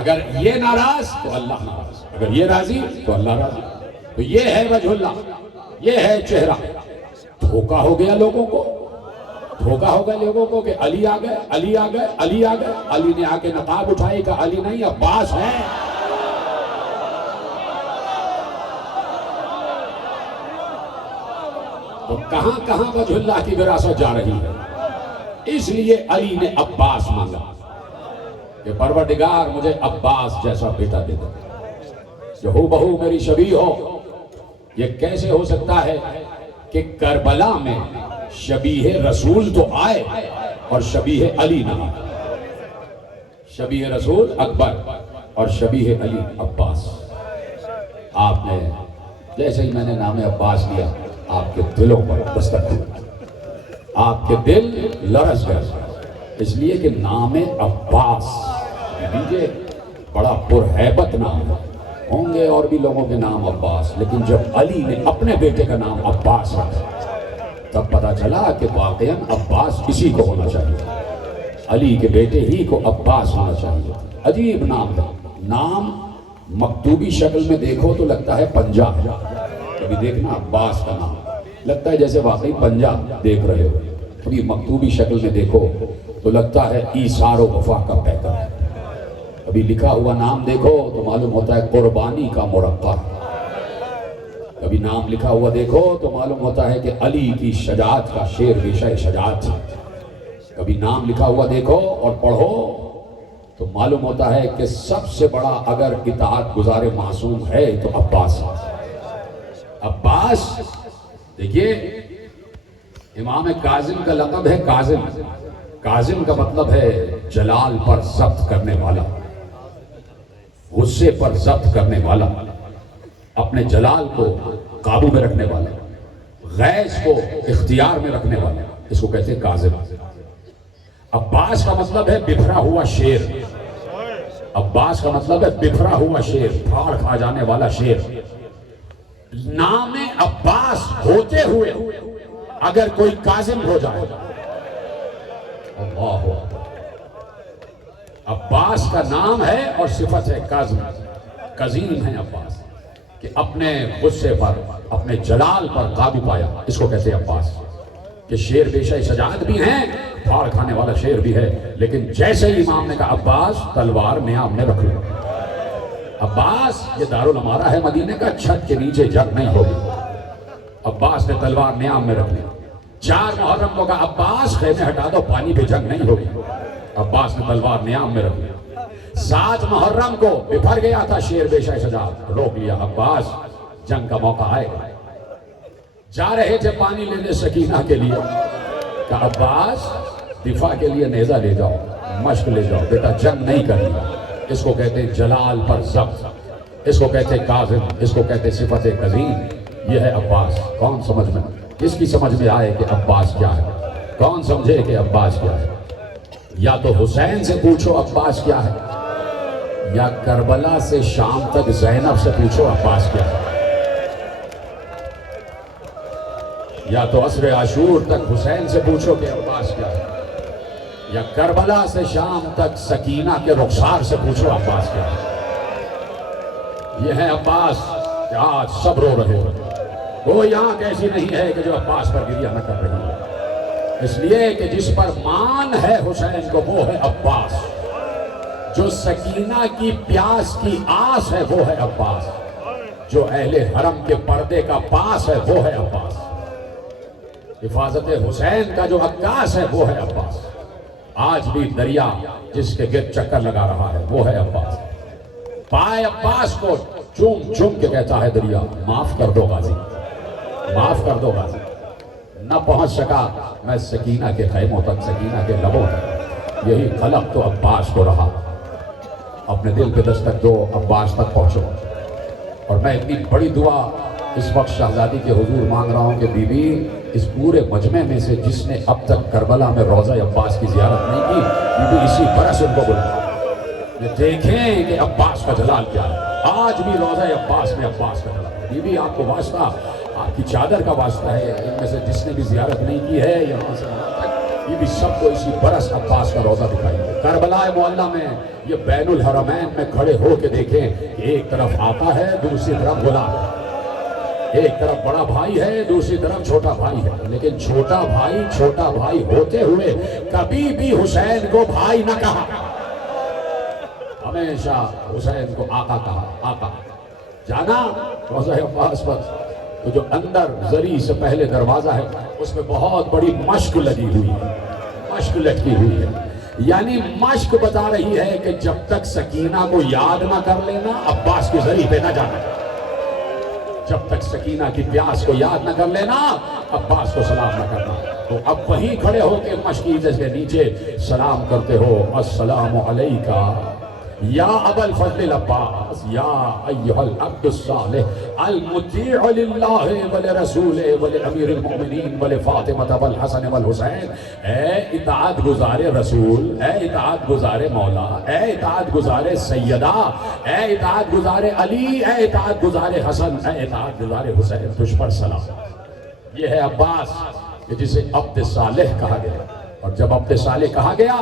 اگر یہ ناراض تو اللہ ناراض، اگر یہ راضی تو اللہ راضی. تو یہ ہے وجہ اللہ، یہ ہے چہرہ. دھوکا ہو گیا لوگوں کو، دھوکا ہو گیا لوگوں کو کہ علی آ گئے، علی آ گئے، علی آ گئے. علی نے آ کے نقاب اٹھائی کہ علی نہیں عباس ہے. تو کہاں کہاں وجہ اللہ کی وراثت جا رہی ہے. اس لیے علی نے عباس مانگا کہ پروردگار مجھے عباس جیسا بیٹا دے دے جو ہو بہو میری شبیہ ہو. یہ کیسے ہو سکتا ہے کہ کربلا میں شبیہ رسول تو آئے اور شبیہ علی نہ آئے. شبیہ رسول اکبر اور شبیہ علی عباس. آپ نے جیسے ہی میں نے نام عباس لیا آپ کے دلوں پر دستک ہوئی، آپ کے دل لرز گئے. اس لیے کہ نام عباس دیجئے بڑا پرہیبت نام ہے. ہوں گے اور بھی لوگوں کے نام عباس، لیکن جب علی نے اپنے بیٹے کا نام عباس رکھا تب پتا چلا کہ واقعاً عباس کسی کو ہونا چاہیے، علی کے بیٹے ہی کو عباس ہونا چاہیے۔ عجیب نام تھا، نام مکتوبی شکل میں دیکھو تو لگتا ہے پنجہ، کبھی دیکھنا عباس کا نام لگتا ہے جیسے واقعی پنجہ دیکھ رہے ہو، کبھی مکتوبی شکل میں دیکھو تو لگتا ہے ایثار و وفا کا پیکر، کبھی لکھا ہوا نام دیکھو تو معلوم ہوتا ہے قربانی کا مرقع، کبھی نام لکھا ہوا دیکھو تو معلوم ہوتا ہے کہ علی کی شجاعت کا شعر بیشہ شجاعت، کبھی نام لکھا ہوا دیکھو اور پڑھو تو معلوم ہوتا ہے کہ سب سے بڑا اگر اطاعت گزار معصوم ہے تو عباس۔ عباس دیکھیے، امام کاظم کا لقب ہے کاظم، کاظم کا مطلب ہے جلال پر ضبط کرنے والا، غصے پر ضبط کرنے والا، اپنے جلال کو قابو میں رکھنے والا، غیظ کو اختیار میں رکھنے والا، اس کو کہتے ہیں کاظم۔ عباس کا مطلب ہے بکھرا ہوا شیر، عباس کا مطلب ہے بکھرا ہوا شیر، پھاڑ کھا جانے والا شیر۔ نام عباس ہوتے ہوئے اگر کوئی کاظم ہو جائے، اللہ عباس کا نام ہے اور صفت ہے کاظم، کظیم ہے عباس، کہ اپنے غصے پر اپنے جلال پر قابو پایا، اس کو کہتے ہیں عباس۔ کہ شیر بیشہ شجاعت بھی ہیں، پھاڑ کھانے والا شیر بھی ہے، لیکن جیسے ہی امام نے کہا عباس تلوار نیام میں رکھ لو، عباس یہ دارالامارہ ہے مدینے کا، چھت کے نیچے جنگ نہیں ہوگی، عباس نے تلوار نیام میں رکھ لی۔ 4 محرم کو کہا عباس خیمے ہٹا دو، پانی پہ جنگ نہیں ہوگی، عباس نے تلوار نیام میں رکھ لی۔ 7 محرم کو بپھر گیا تھا شیر بیشہ شجاعت، روک لیا، عباس جنگ کا موقع آئے گا۔ جا رہے تھے پانی لینے سکینہ کے لیے، کہ عباس دفاع کے لیے نیزہ لے جاؤ، مشق لے جاؤ، بیٹا جنگ نہیں کرنی۔ اس کو کہتے ہیں جلال پر ضبط، اس کو کہتے ہیں کاظم، اس کو کہتے ہیں صفت کظیم، یہ ہے عباس۔ کون سمجھ میں، کس کی سمجھ میں آئے کہ عباس کیا ہے؟ کون سمجھے کہ عباس کیا ہے؟ یا تو حسین سے پوچھو عباس کیا ہے، یا کربلا سے شام تک زینب سے پوچھو عباس کیا ہے، یا تو عصر عاشور تک حسین سے پوچھو کہ عباس کیا ہے، یا کربلا سے شام تک سکینہ کے رخسار سے پوچھو عباس کیا ہے۔ یہ ہے عباس کہ آج سب رو رہے ہو، کوئی آنکھ ایسی نہیں ہے کہ جو عباس پر گریہ نہ کر رہی ہے، اس لیے کہ جس پر مان ہے حسین کو وہ ہے عباس، جو سکینہ کی پیاس کی آس ہے وہ ہے عباس، جو اہل حرم کے پردے کا پاس ہے وہ ہے عباس، حفاظت حسین کا جو عکاس ہے وہ ہے عباس، آج بھی دریا جس کے گرد چکر لگا رہا ہے وہ ہے عباس، پائے عباس کو چوم چوم کے کہتا ہے دریا، معاف کر دو غازی، معاف کر دو غازی، نہ پہنچ سکا میں سکینہ کے خیموں تک، سکینہ کے لبوں تک، یہی خلق تو عباس کو رہا، اپنے دل پہ دستک دو، عباس تک پہنچو۔ اور میں اتنی بڑی دعا اس وقت شہزادی کے حضور مانگ رہا ہوں کہ بی بی اس پورے مجمع میں سے جس نے اب تک کربلا میں روضہ عباس کی زیارت نہیں کی، بی بی اسی برس ان کو بلائیں، یہ دیکھیں کہ عباس کا جلال کیا ہے۔ آج بھی روضہ عباس میں عباس کا جلال ہے۔ بی بی آپ کو واسطہ، آپ کی چادر کا واسطہ ہے، ان میں سے جس نے بھی زیارت نہیں کی ہے یہاں سے وہاں تک، یہ بھی سب کو اسی برس عباس کا روضہ دکھائیں گے۔ کربلا معلیٰ میں یہ بین الحرمین میں کھڑے ہو کے دیکھیں کہ ایک طرف آقا ہے، دوسری طرف غلام ہے، ایک طرف بڑا بھائی ہے، دوسری طرف چھوٹا بھائی ہے، لیکن چھوٹا بھائی ہوتے ہوئے کبھی بھی حسین کو بھائی نہ کہا، ہمیشہ حسین کو آقا کہا، آقا۔ جانا روضہ عباس پر تو جو اندر زری سے پہلے دروازہ ہے اس میں بہت بڑی مشق لگی ہوئی ہے، مشق لٹکی ہوئی ہے، یعنی مشق بتا رہی ہے کہ جب تک سکینہ کو یاد نہ کر لینا عباس کی زری پہ نہ جانا، جب تک سکینہ کی پیاس کو یاد نہ کر لینا عباس کو سلام نہ کرنا۔ تو اب وہیں کھڑے ہو کے مشکیزے سے نیچے سلام کرتے ہو، السلام علیکہ یا ابا الفضل العباس یا ایہا العبد الصالح المطیع للہ ولرسول ولامیر المؤمنین ولفاطمہ والحسن والحسین۔ اے اطاعت گزار رسول، اے اطاعت گزار مولا، اے اطاعت گزار سیدہ، اے اطاعت گزار علی، اے اطاعت گزار حسن، اے اطاعت گزار حسین، تجھ پر سلام۔ یہ ہے عباس کہ جسے عبد صالح کہا گیا، اور جب عبد صالح کہا گیا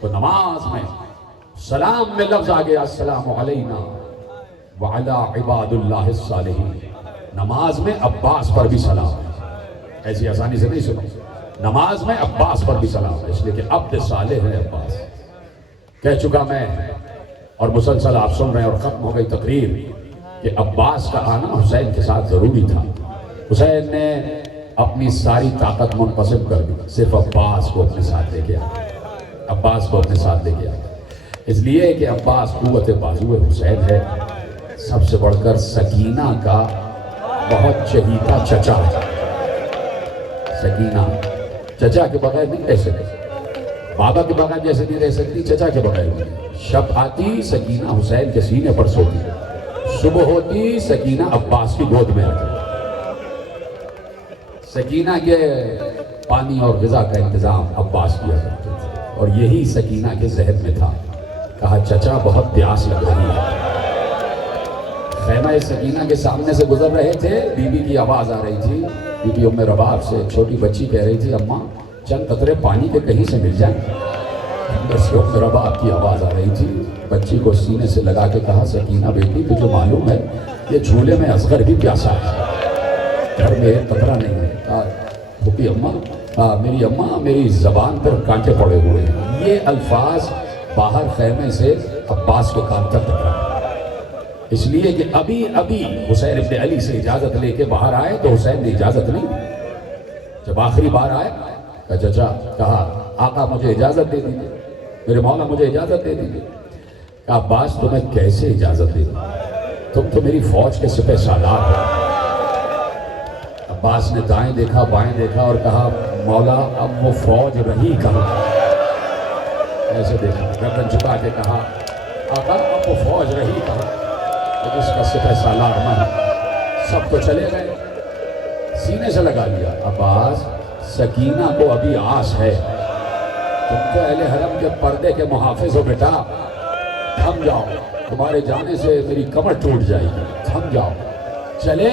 تو نماز میں سلام میں لفظ آ گیا السلام علینا وعلی عباد اللہ الصالحین۔ نماز میں عباس پر بھی سلام، ایسی آسانی سے نہیں سنو، نماز میں عباس پر بھی سلام، اس لیے کہ عبد صالح ہے عباس۔ کہہ چکا میں اور مسلسل آپ سن رہے ہیں اور ختم ہو گئی تقریر کہ عباس کا آنا حسین کے ساتھ ضروری تھا۔ حسین نے اپنی ساری طاقت منقسم کر دی، صرف عباس کو اپنے ساتھ لے کے آیا، عباس کو اپنے ساتھ لے کے آیا، اس لیے کہ عباس قوت بازو حسین ہے، سب سے بڑھ کر سکینہ کا بہت چہیتا چچا ہے۔ سکینہ چچا کے بغیر نہیں رہ سکتی، بابا کے بغیر جیسے نہیں رہ سکتی، چچا کے بغیر نہیں۔ شب آتی سکینہ حسین کے سینے پر سوتی، صبح ہوتی سکینہ عباس کی گود میں آتی۔ سکینہ کے پانی اور غذا کا انتظام عباس کیا کرتے تھے، اور یہی سکینہ کے ذہن میں تھا۔ کہا چچا بہت پیاس لگ رہی ہے۔ خیمہ سکینہ کے سامنے سے گزر رہے تھے، بی بی کی آواز آ رہی تھی، بی بی ام رباب سے چھوٹی بچی کہہ رہی تھی اماں چند قطرے پانی کے کہیں سے مل جائیں۔ اندر سے ام رباب کی آواز آ رہی تھی، بچی کو سینے سے لگا کے کہا سکینہ بیٹی تجھے معلوم ہے یہ جھولے میں اصغر بھی پیاسا ہے، گھر میں ایک قطرہ نہیں ہے۔ کہا پھوپھی اماں، میری اماں میری زبان پر کانٹے پڑے ہوئے ہیں۔ یہ الفاظ باہر خیمے سے عباس کے کان تک ٹکرا، اس لیے کہ ابھی حسین ابن علی سے اجازت لے کے باہر آئے تو حسین نے اجازت نہیں دی۔ جب آخری بار آئے کہا چچا، کہا آقا مجھے اجازت دے دیجیے، میرے مولا مجھے اجازت دے دیجیے۔ کہا عباس تمہیں کیسے اجازت دے دوں، تم تو میری فوج کے سپہ سالار ہو۔ عباس نے دائیں دیکھا بائیں دیکھا اور کہا مولا اب وہ فوج رہی کہاں؟ ایسے دیکھا، گردن جھکا کے کہا آقا اب وہ فوج رہی کہاں جس کا سپہ سالار میں؟ سب تو چلے گئے، سینے سے لگا لیا۔ عباس سکینہ کو ابھی آس ہے، تم تو اہل حرم کے پردے کے محافظ ہو بیٹا، تھم جاؤ، تمہارے جانے سے میری کمر ٹوٹ جائے گی، تھم جاؤ۔ چلے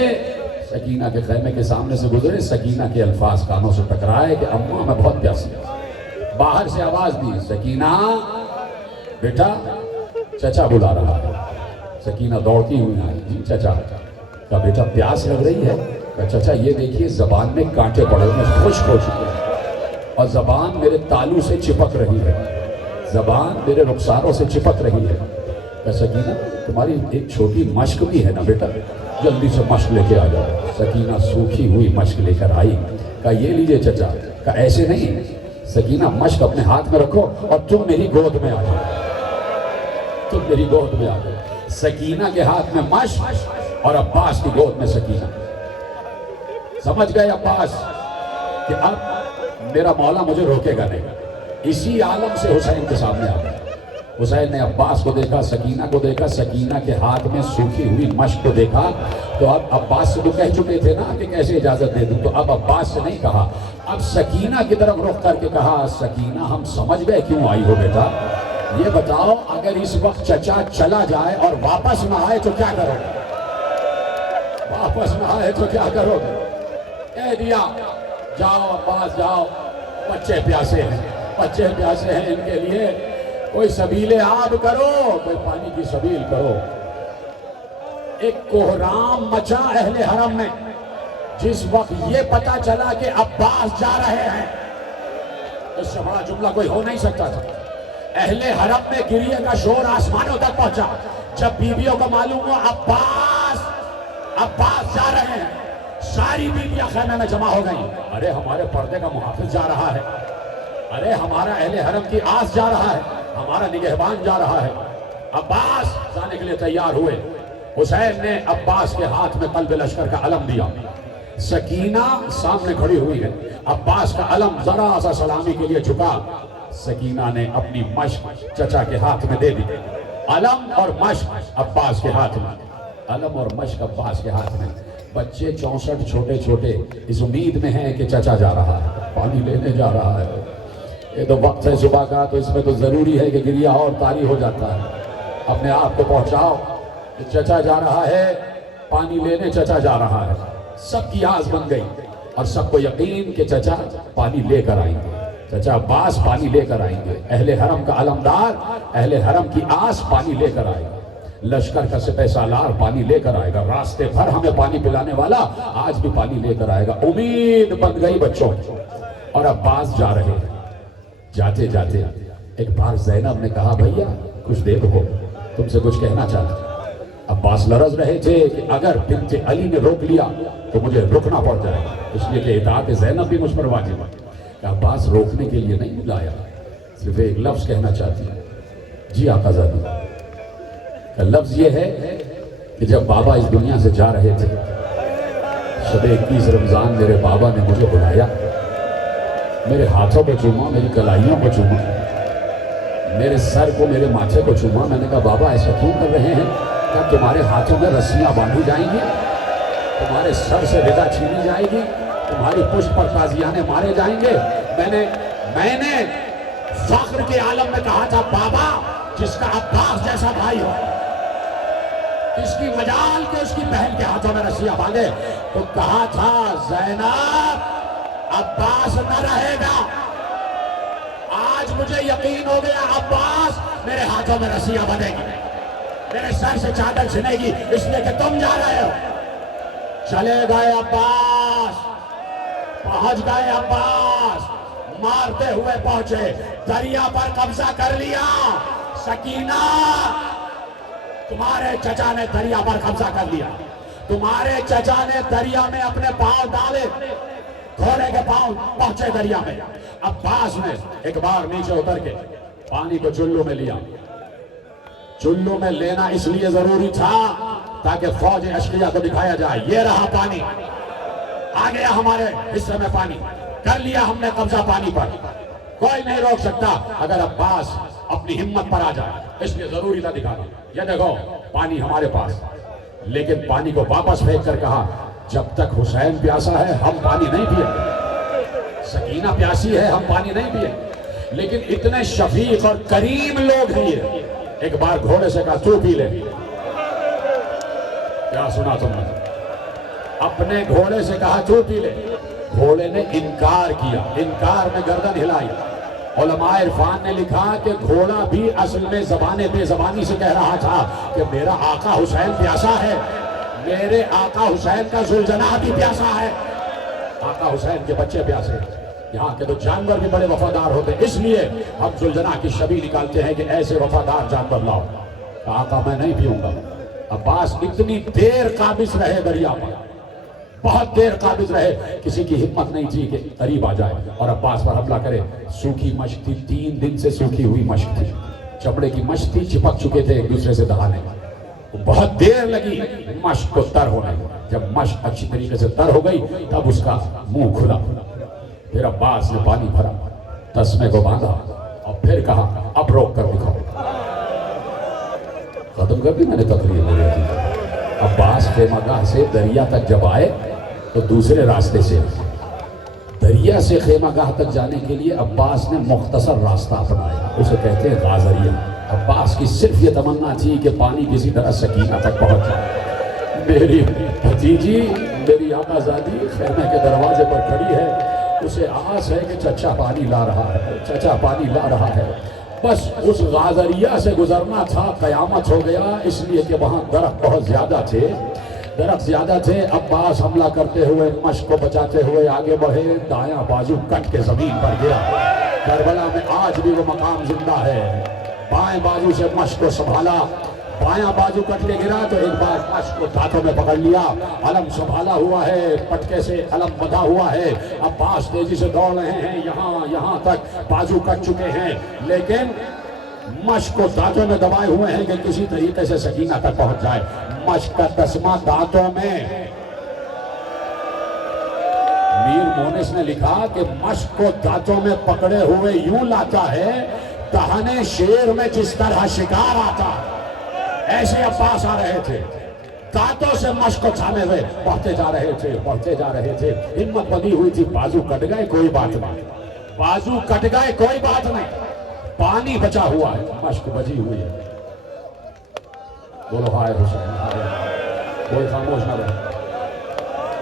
سکینہ کے خیمے کے سامنے سے گزرے، سکینہ کے الفاظ کانوں سے ٹکرائے کہ اماں میں بہت پیاسی ہوں۔ باہر سے آواز دی سکینہ بیٹا چچا بلا رہا ہے۔ سکینہ دوڑتی ہوئی آئی، جی چچا۔ کہا بیٹا پیاس لگ رہی ہے؟ کہا چچا یہ دیکھیے زبان میں کانٹے پڑے ہوئے، خشک ہو چکے ہیں اور زبان میرے تالو سے چپک رہی ہے، زبان میرے رخساروں سے چپک رہی ہے۔ کہا سکینہ تمہاری ایک چھوٹی مشق بھی ہے نا بیٹا، جلدی سے مشق لے کے آ جاؤ۔ سکینہ سوکھی ہوئی مشق لے کر آئی۔ کہا یہ لیجئے چچا۔ کہا ایسے نہیں، سکینہ مشق اپنے ہاتھ میں رکھو اور تم میری گود میں آ جاؤ، تم میری گود میں آ جاؤ۔ سکینہ کے ہاتھ میں مشق اور عباس کی گود میں سکینہ۔ سمجھ گئے عباس کہ اب میرا مولا مجھے روکے گا نہیں۔ اسی عالم سے حسین کے سامنے آ گیا۔ حسین نے عباس کو دیکھا، سکینہ کو دیکھا، سکینہ کے ہاتھ میں سوکھی ہوئی مشق کو دیکھا، تو اب عباس سے تو کہہ چکے تھے نا کہ کیسے اجازت دے دوں، تو اب عباس سے نہیں کہا، اب سکینہ کی طرف رخ کر کے کہا سکینہ ہم سمجھ گئے کیوں آئی ہو بیٹا، یہ بتاؤ اگر اس وقت چچا چلا جائے اور واپس نہ آئے تو کیا کرو گے؟ واپس نہ آئے تو کیا کرو گے؟ کہہ دیا جاؤ عباس جاؤ، بچے پیاسے ہیں، بچے پیاسے ہیں، ان کے لیے کوئی سبیل آب کرو، کوئی پانی کی سبیل کرو۔ ایک کوہرام مچا اہل حرم میں جس وقت یہ پتا چلا کہ عباس جا رہے ہیں، اس سے بڑا جملہ کوئی ہو نہیں سکتا تھا۔ اہل حرم میں گریے کا شور آسمانوں تک پہنچا جب بیویوں کو معلوم ہوا عباس جا رہے ہیں۔ ساری بیویاں خیمے میں جمع ہو گئیں، ارے ہمارے پردے کا محافظ جا رہا ہے، ارے ہمارا اہل حرم کی آس جا رہا ہے، ہمارا نگہبان جا رہا ہے۔ عباس جانے کے لیے تیار ہوئے۔ حسین نے عباس کے ہاتھ میں قلب لشکر کا علم دیا، سکینہ سامنے کھڑی ہوئی ہے، عباس کا علم ذرا سا سلامی کے لیے جھکا، سکینہ نے اپنی مشق چچا کے ہاتھ میں دے دی، علم اور مشق عباس کے ہاتھ میں، علم اور مشق عباس کے ہاتھ میں۔ بچے 64 چھوٹے چھوٹے اس امید میں ہیں کہ چچا جا رہا ہے، پانی لینے جا رہا ہے، یہ تو وقت ہے صبح کا، تو اس میں تو ضروری ہے کہ گریہ اور طاری ہو جاتا ہے۔ اپنے آپ کو پہنچاؤ کہ چچا جا رہا ہے، پانی لینے چچا جا رہا ہے۔ سب کی آس بن گئی، اور سب کو یقین کہ چچا پانی لے کر آئیں گے، چچا عباس پانی لے کر آئیں گے، اہل حرم کا علمدار، اہل حرم کی آس پانی لے کر آئے گا، لشکر کا سپہ سالار پانی لے کر آئے گا، راستے بھر ہمیں پانی پلانے والا آج بھی پانی لے کر آئے گا۔ امید بن گئی بچوں، اور عباس جا رہے ہیں۔ جاتے جاتے ایک بار زینب نے کہا بھیا کچھ دیکھو، تم سے کچھ کہنا چاہتا۔ عباس لرز رہے تھے کہ اگر بنت علی نے روک لیا تو مجھے رکنا پڑ جائے گا، اس لیے کہ اطاعت زینب بھی مجھ پر واجب ہے۔ کہ عباس روکنے کے لیے نہیں بلایا، صرف ایک لفظ کہنا چاہتی ہے۔ جی آقا زادی، کہ لفظ یہ ہے کہ جب بابا اس دنیا سے جا رہے تھے، شب 21 رمضان میرے بابا نے مجھے بلایا، میرے ہاتھوں کو چوما، میری کلائیوں کو چوما، میرے سر کو، میرے ماتھے کو چوما۔ میں نے کہا بابا ایسا کیوں کر رہے ہیں؟ کیا تمہارے ہاتھوں میں رسیاں باندھی جائیں گی، تمہارے سر سے ردا چھینی جائے گی، تمہاری پشت پر تازیانے مارے جائیں گے؟ میں نے فخر کے عالم میں کہا تھا بابا جس کا عباس جیسا بھائی ہو، اس کی مجال کے اس کی بہن کے ہاتھوں میں رسیاں باندھے، تو کہا تھا زینب عباس نہ رہے گا۔ آج مجھے یقین ہو گیا عباس میرے ہاتھوں میں رسیاں باندھے گی، میرے سر سے چادر چھنے گی، اس لیے کہ تم جا رہے ہو۔ چلے گئے عباس، پہنچ گئے عباس، مارتے ہوئے پہنچے، دریا پر قبضہ کر لیا۔ سکینہ تمہارے چچا نے دریا پر قبضہ کر لیا، تمہارے چچا نے دریا میں اپنے پاؤں ڈالے، گھوڑے کے پاؤں پہنچے دریا میں۔ عباس نے ایک بار نیچے اتر کے پانی کو چلو میں لیا۔ چلو میں لینا اس لیے ضروری تھا تاکہ فوج اشقیہ کو دکھایا جائے یہ رہا پانی، آ گیا ہمارے حصے میں پانی، کر لیا ہم نے قبضہ پانی پر، کوئی نہیں روک سکتا اگر عباس اپنی ہمت پر آ جائے، اس لیے ضروری تھا دکھانا۔ یہ دیکھو پانی ہمارے پاس، لیکن پانی کو واپس پھینک کر کہا جب تک حسین پیاسا ہے ہم پانی نہیں پیے، سکینہ پیاسی ہے ہم پانی نہیں پیے۔ لیکن اتنے شفیق اور کریم لوگ ہیں یہ، ایک بار گھوڑے سے کہا تو پی لے۔ کیا سنا تم نے؟ اپنے گھوڑے سے کہا تو پی لے، گھوڑے نے انکار کیا، انکار میں گردن ہلائی۔ علماء عرفان نے لکھا کہ گھوڑا بھی اصل میں زبان بے زبانی سے کہہ رہا تھا کہ میرا آقا حسین پیاسا ہے، میرے آقا حسین کا ذوالجناح بھی پیاسا ہے، آقا حسین کے بچے پیاسے۔ یہاں کے تو جانور بھی بڑے وفادار ہوتے، اس لیے ہم ذوالجناح کی شبیہ نکالتے ہیں کہ ایسے وفادار جانور لاؤ۔ آقا میں نہیں پیوں گا۔ عباس اتنی دیر قابض رہے دریا پر، بہت دیر قابض رہے، کسی کی ہمت نہیں تھی کہ قریب آ جائے اور عباس پر حملہ کرے۔ سوکھی مشق تھی، 3 دن سے سوکھی ہوئی مشق تھی، چمڑے کی مشق تھی، چپک چکے تھے ایک دوسرے سے دہانے۔ بہت دیر لگی مشق کو تر ہونے، جب مشق اچھی طریقے سے تر ہو گئی تب اس کا منہ کھلا۔ پھر عباس نے پانی بھرا، تسمے کو باندھا اور پھر کہا اب روک کر دکھاؤ۔ ختم کر دی میں نے تقریر میرے کی۔ عباس خیمہ گاہ سے دریا تک جب آئے تو دوسرے راستے سے، دریا سے خیمہ گاہ تک جانے کے لیے عباس نے مختصر راستہ اپنایا، اسے کہتے ہیں غازریہ۔ عباس کی صرف یہ تمنا تھی کہ پانی کسی طرح سکینہ تک پہنچ جائے۔ میری بھتیجی، میری آقا زادی خیمے کے دروازے پر کھڑی ہے، اسے آس ہے کہ چچا پانی لا رہا ہے، چچا پانی لا رہا ہے۔ بس اس غازریہ سے گزرنا تھا، قیامت ہو گیا، اس لیے کہ وہاں درخت بہت زیادہ تھے، درخت زیادہ تھے۔ عباس حملہ کرتے ہوئے مشق کو بچاتے ہوئے آگے بڑھے، دایاں بازو کٹ کے زمین پر گرا۔ کربلا میں آج بھی وہ مقام زندہ ہے۔ بائیں بازو سے مشق کو سنبھالا، بایاں بازو کٹ کے گرا تو ایک بار مشق کو دھاتوں میں پکڑ لیا، علم سنبھالا ہوا ہے، پٹکے سے علم بندھا ہوا ہے۔ عباس تیزی سے دوڑ رہے ہیں، یہاں تک بازو کٹ چکے ہیں، لیکن مشق کو دانتوں میں دبائے ہوئے ہیں کہ کسی طریقے سے سکینہ تک پہنچ جائے۔ مشق کا تسمہ دانتوں میں۔ میر مونس نے لکھا کہ مشق کو دانتوں میں پکڑے ہوئے یوں لاتا ہے، دہنے شیر میں جس طرح شکار آتا، ایسے عباس آ رہے تھے، دانتوں سے مشق کو تھامے ہوئے بڑھتے جا رہے تھے، بڑھتے جا رہے تھے۔ ہمت بندی ہوئی تھی، بازو کٹ گئے کوئی بات نہیں، بازو کٹ گئے کوئی بات نہیں، پانی بچا ہوا ہے، مشق بجی ہوئی ہے۔ بولو ہائے حسین، ہائے، کوئی خاموش نہ رہے۔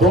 2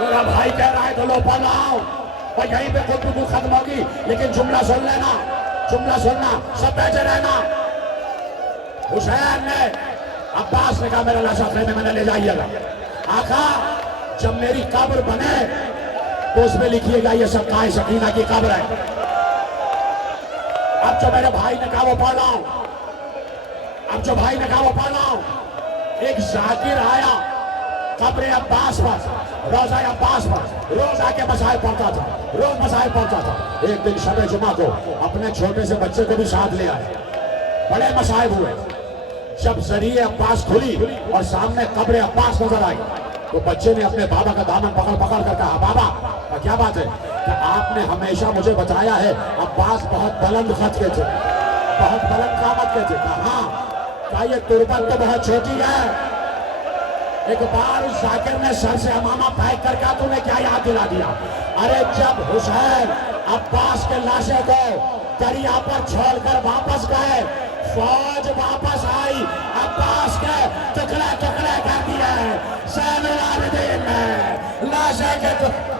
میرا بھائی کہہ رہا ہے تو لو پڑھ رہا ہوں اور یہیں پہ خود ختم ہوگی، لیکن جملہ سن لینا، جملہ سننا، سب بیٹھے رہنا۔ حسین نے، عباس نے کہا میرا لاشا خیمے میں لے جائیے گا، آقا جب میری قبر بنے تو اس میں لکھیے گا یہ سکائے سکینہ کی قبر ہے۔ اب جو میرے بھائی نے کہا وہ پڑھ رہا ہوں، اب جو بھائی نے کہا وہ پڑھ رہا ہوں۔ ایک ذاکر آیا قبر عباس پر، روزہ عباس پر، روز آ کے مسائل پڑھتا تھا، روز مسائل پڑھتا تھا۔ ایک دن شب جمعہ کو اپنے چھوٹے سے بچے کو بھی ساتھ لے آئے، بڑے مسائل ہوئے۔ جب ذریعہ عباس کھلی اور سامنے قبر عباس نظر آئی تو بچے نے اپنے بابا کا دامن پکڑ کر کہا بابا کیا بات ہے؟ کہ آپ نے ہمیشہ مجھے بتایا ہے عباس بہت بلند خط کے تھے، بہت بلند قامت کے تھے۔ کہا ہاں، کہا یہ تربت تو بہت چھوٹی ہے۔ ایک بار اس ذاکر نے سر سے امامہ پھینک کر کہا تو نے کیا یاد دلا دیا؟ ارے جب حسین عباس کے لاشے کو دریا پر چھوڑ کر واپس گئے، فوج واپس آئی، عباس کے ٹکڑے ٹکڑے کر دیے، زین العابدین نے لاشے کے